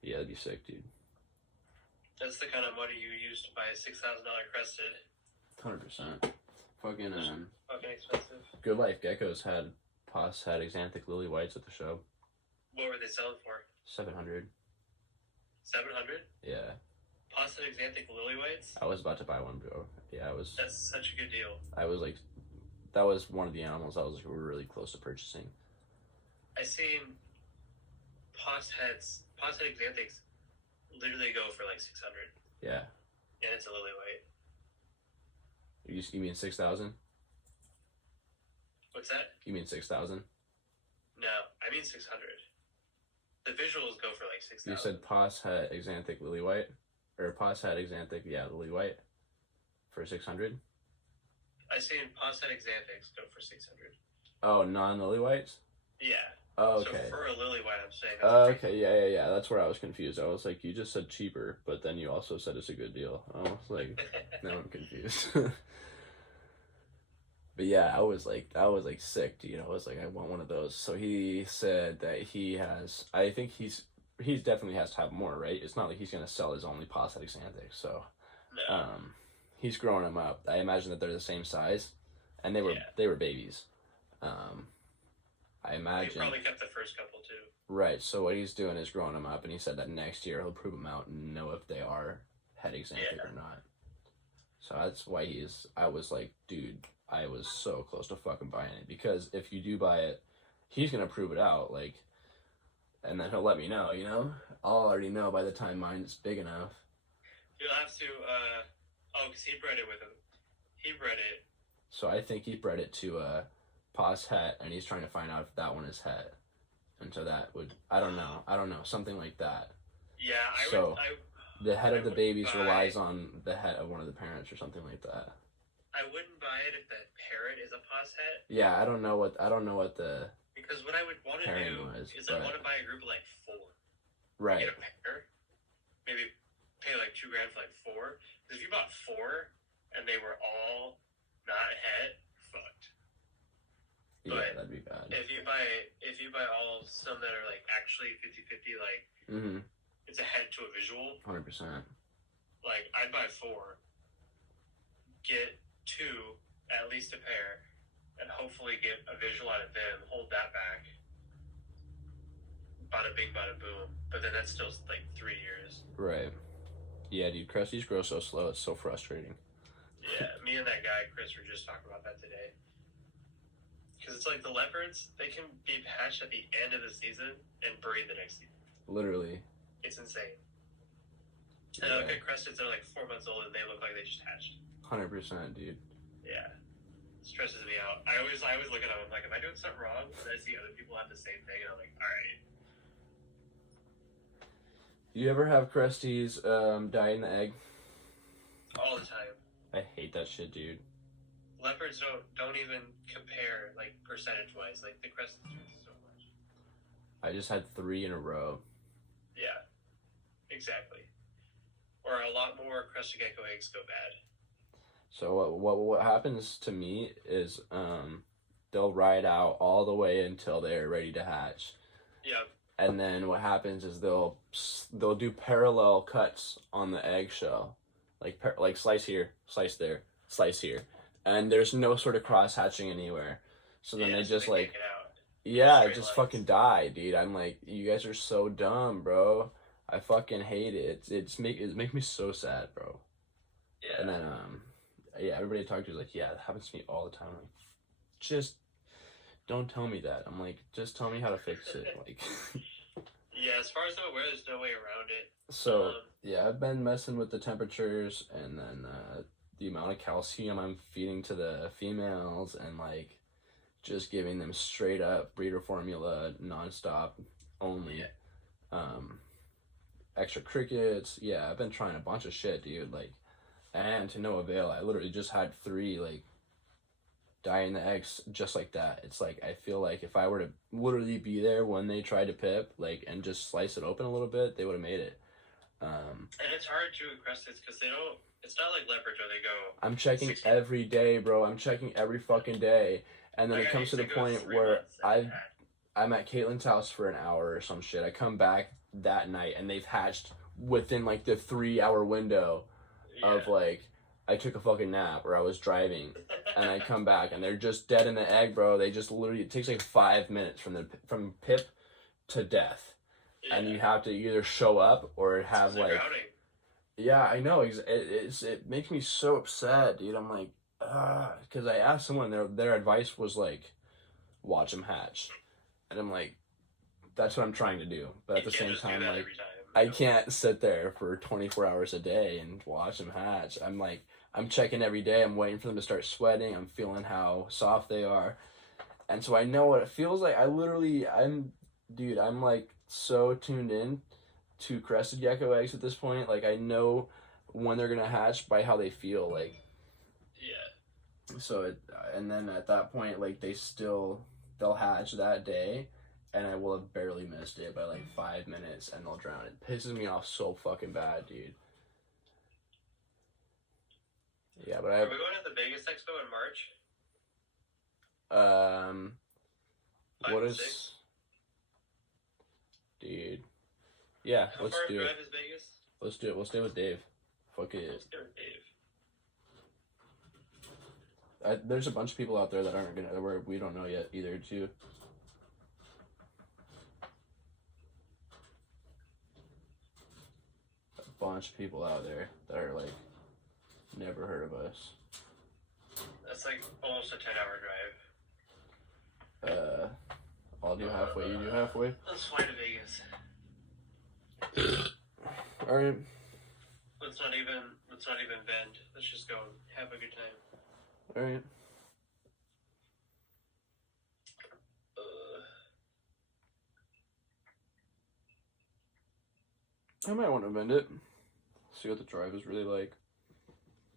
Yeah, that'd be sick, dude. That's the kind of money you use to buy a $6,000 crested. 100%. Fucking Fucking expensive. Good Life Geckos had Xanthic Lily Whites at the show. What were they selling for? 700. 700? Yeah. Pasta Xanthic Lily Whites? I was about to buy one, bro. Yeah, I was. That's such a good deal. I was like, that was one of the animals I was like, we were really close to purchasing. I seen Pasta Xanthics literally go for like 600. Yeah. And it's a lily white. You mean 6,000? What's that? You mean 6,000? No, I mean 600. The visuals go for like 6,000. You said pos het exanthic lily white, or pos het exanthic lily white for 600. I seen pos het exanthics go for 600. Oh, non-lily whites? Yeah. Oh, okay. So for a lily white, I'm saying. Okay, yeah. That's where I was confused. I was like, you just said cheaper, but then you also said it's a good deal. I was like, now I'm confused. But yeah, I was like sick, dude. I was like, I want one of those. So he said that he has. I think he's definitely has to have more, right? It's not like he's gonna sell his only pos het exanthic. So, No. he's growing them up. I imagine that they're the same size, and they were babies. I imagine. He probably kept the first couple too. Right. So what he's doing is growing them up, and he said that next year he'll prove them out and know if they are het exanthic or not. So that's why I was like, dude, I was so close to fucking buying it, because if you do buy it, he's gonna prove it out, like, and then he'll let me know. You know, I'll already know by the time mine's big enough. You'll have to. Because he bred it with him. He bred it. So I think he bred it to pos het, and he's trying to find out if that one is het. And so that would, I don't know, something like that. Yeah, the head of the babies relies on the head of one of the parents or something like that. I wouldn't buy it if the parent is a pos het. Yeah, I don't know what the. Because what I would want to do is I want to buy a group of like 4. Right. Get a pair. Maybe pay like $2,000 for like 4. Because if you bought 4 and they were all not het, fucked. Yeah, but that'd be bad. If you buy all some that are like actually 50-50, like it's a het to a visual. 100%. Like I'd buy 4, get 2, at least a pair, and hopefully get a visual out of them. Hold that back. Bada bing, bada boom. But then that's still like 3 years. Right. Yeah, dude, Cresties grow so slow. It's so frustrating. Yeah, me and that guy Chris were just talking about that today. Because it's like the leopards, they can be hatched at the end of the season and breed the next season. Literally. It's insane. And I look at cresteds, they're like 4 months old and they look like they just hatched. 100%, dude. Yeah. It stresses me out. I always look at them, I'm like, am I doing something wrong? And I see other people have the same thing and I'm like, alright. Do you ever have Cresties die in the egg? All the time. I hate that shit, dude. Leopards don't even compare, like, percentage-wise. Like, the cresteds do so much. I just had 3 in a row. Yeah. Exactly. Or a lot more crested gecko eggs go bad. So what happens to me is they'll ride out all the way until they're ready to hatch. Yep. And then what happens is they'll do parallel cuts on the eggshell, like slice here, slice there, slice here, and there's no sort of cross hatching anywhere. So then they just like, it just fucking die, dude. I'm like, you guys are so dumb, bro. I fucking hate it. It makes me so sad, bro. Yeah. And then everybody I talk to is like, yeah, it happens to me all the time. I'm like, just don't tell me that. I'm like, just tell me how to fix it. Like. Yeah, as far as I'm aware, there's no way around it. So yeah, I've been messing with the temperatures and then the amount of calcium I'm feeding to the females, and like just giving them straight up breeder formula nonstop only. Yeah. Extra crickets. Yeah, I've been trying a bunch of shit, dude. Like, and to no avail. I literally just had 3 like die in the eggs just like that. It's like, I feel like if I were to literally be there when they tried to pip, like, and just slice it open a little bit, they would have made it. And it's hard to with cresteds because they don't. It's not like leopards where they go. I'm checking every day, bro. I'm checking every fucking day, and then it comes to the point where I'm at Caitlin's house for an hour or some shit. I come back that night and they've hatched within like the 3-hour window of like, I took a fucking nap or I was driving and I come back and they're just dead in the egg, bro. They just literally, it takes like 5 minutes from pip to death. Yeah. And you have to either show up or have like, drowning. Yeah, I know. It makes me so upset, dude. I'm like, because I asked someone, their advice was like, watch them hatch. And I'm like, that's what I'm trying to do. But at the same time, like, I can't sit there for 24 hours a day and watch them hatch. I'm like, I'm checking every day. I'm waiting for them to start sweating. I'm feeling how soft they are. And so I know what it feels like. I'm like so tuned in to crested gecko eggs at this point. Like I know when they're gonna hatch by how they feel. Like Yeah. so, and then at that point, like they'll hatch that day, and I will have barely missed it by like 5 minutes, and they'll drown. It pisses me off so fucking bad, dude. Yeah, but Are we going to the Vegas Expo in March? What is, dude? Yeah, let's do it. Is Vegas? Let's do it. We'll stay with Dave. Fuck it. Let's stay with Dave. There's a bunch of people out there that aren't gonna, we don't know yet either, too. A bunch of people out there that are like, never heard of us. That's like almost a 10-hour drive. I'll do halfway, you do halfway. Let's fly to Vegas. Alright. Let's not even bend. Let's just go have a good time. Alright. I might want to bend it. See what the drive is really like.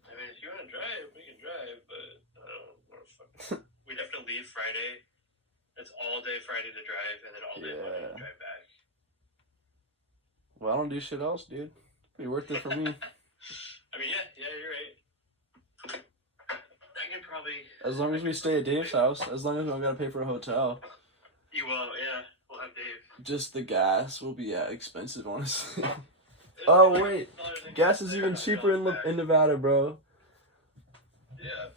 I mean, if you want to drive, we can drive, but I don't want to fuck. We'd have to leave Friday. It's all day Friday to drive, and then all day Monday to drive back. Well, I don't do shit else, dude. It'd be worth it for me. I mean, yeah, you're right. I could probably... As long as we stay at Dave's house, as long as we don't gotta pay for a hotel. You will, yeah. We'll have Dave. Just the gas will be expensive, honestly. Oh, wait. Gas is even cheaper in Nevada, bro. Yeah.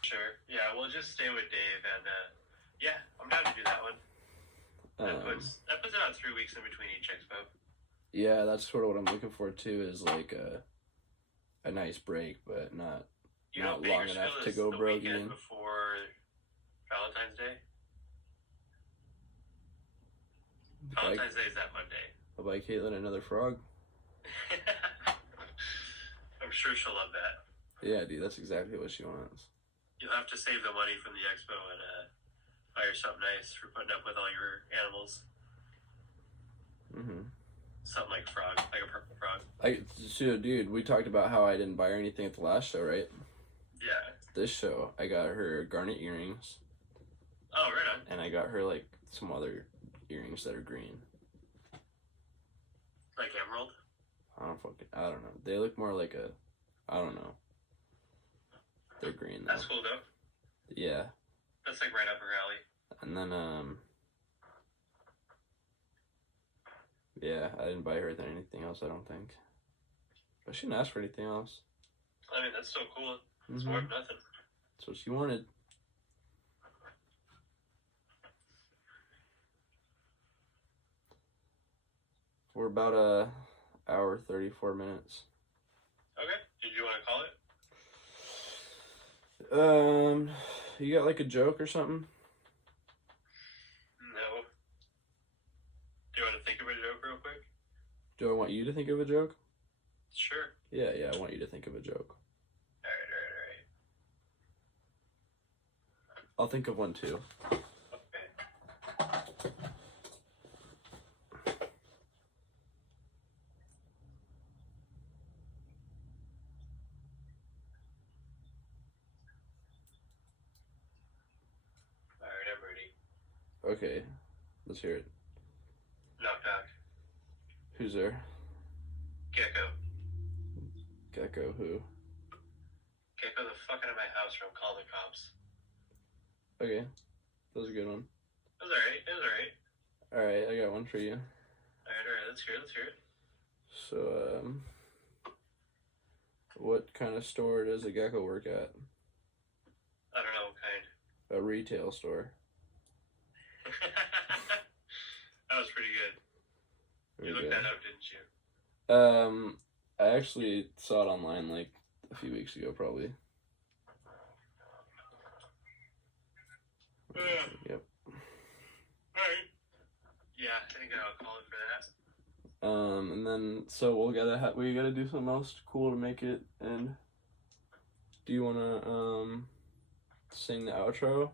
Sure. Yeah, we'll just stay with Dave, and yeah, I'm down to do that one. That puts about 3 weeks in between each expo. Yeah, that's sort of what I'm looking for too. Is like a nice break, but not long enough to go broke again. Before Valentine's Day. Valentine's Day is that Monday. I'll buy Caitlin another frog. I'm sure she'll love that. Yeah, dude, that's exactly what she wants. You'll have to save the money from the expo and buy her something nice for putting up with all your animals. Mm-hmm. Something like a frog, like a purple frog. Dude, we talked about how I didn't buy her anything at the last show, right? Yeah. This show, I got her garnet earrings. Oh, right on. And I got her, like, some other earrings that are green. Like emerald? I don't know. They look more like I don't know. They're green, though. That's cool, though. Yeah. That's, like, right up her alley. And then, yeah, I didn't buy her anything else, I don't think. But she didn't ask for anything else. I mean, that's so cool. It's more than nothing. That's what she wanted. We're about a hour 34 minutes. Okay. Did you want to call it? You got like a joke or something? No. Do you want to think of a joke real quick? Do I want you to think of a joke? Sure. Yeah, I want you to think of a joke. Alright. I'll think of one too. Okay. Alright, I'm ready. Okay, let's hear it. Knock knock. Who's there? Gecko. Gecko who? Gecko the fuck out of my house or I'm calling the cops. Okay, that was a good one. It was alright. Alright, I got one for you. Alright, let's hear it. So, what kind of store does a gecko work at? I don't know what kind. A retail store. That was pretty good. You looked that up, didn't you? I actually saw it online like a few weeks ago, probably. Yeah. Yep. Alright. Yeah, I think I'll call it for that. And then so we gotta do something else cool to make it end. Do you wanna sing the outro?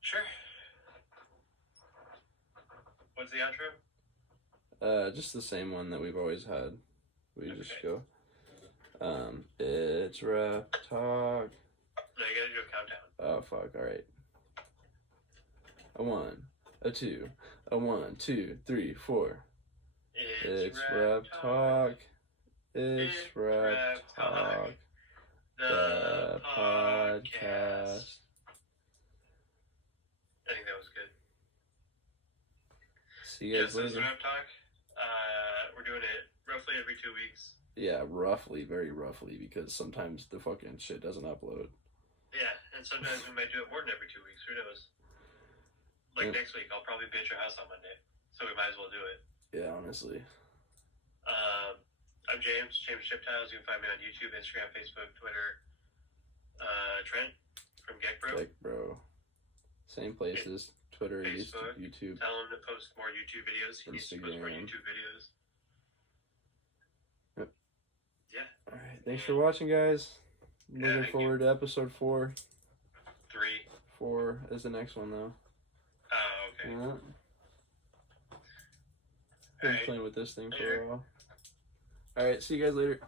Sure. What's the outro? Just the same one that we've always had. We Okay. just go. It's RepTalk. No, you gotta do a countdown. Oh fuck! All right. A 1, a 2, a 1, 2, 3, 4. It's RepTalk. It's RepTalk. The podcast. I think that was good. See you guys So this is later. RepTalk. We're doing it roughly every 2 weeks. Yeah, roughly, very roughly, because sometimes the fucking shit doesn't upload. Yeah, and sometimes we might do it more than every 2 weeks. Who knows? Like next week, I'll probably be at your house on Monday, so we might as well do it. Yeah, honestly. I'm James Jeptiles. You can find me on YouTube, Instagram, Facebook, Twitter. Trent from GeckBro. GeckBro. Same places. Twitter, Facebook. YouTube. Tell him to post more YouTube videos. He needs to post more Instagram. YouTube videos. Yep. Yeah. Alright, thanks for watching, guys. Looking thank forward to episode 4. 3. 4 is the next one, though. Oh, okay. Yeah. Been Alright. playing with this thing for Later. a while. Alright, see you guys later.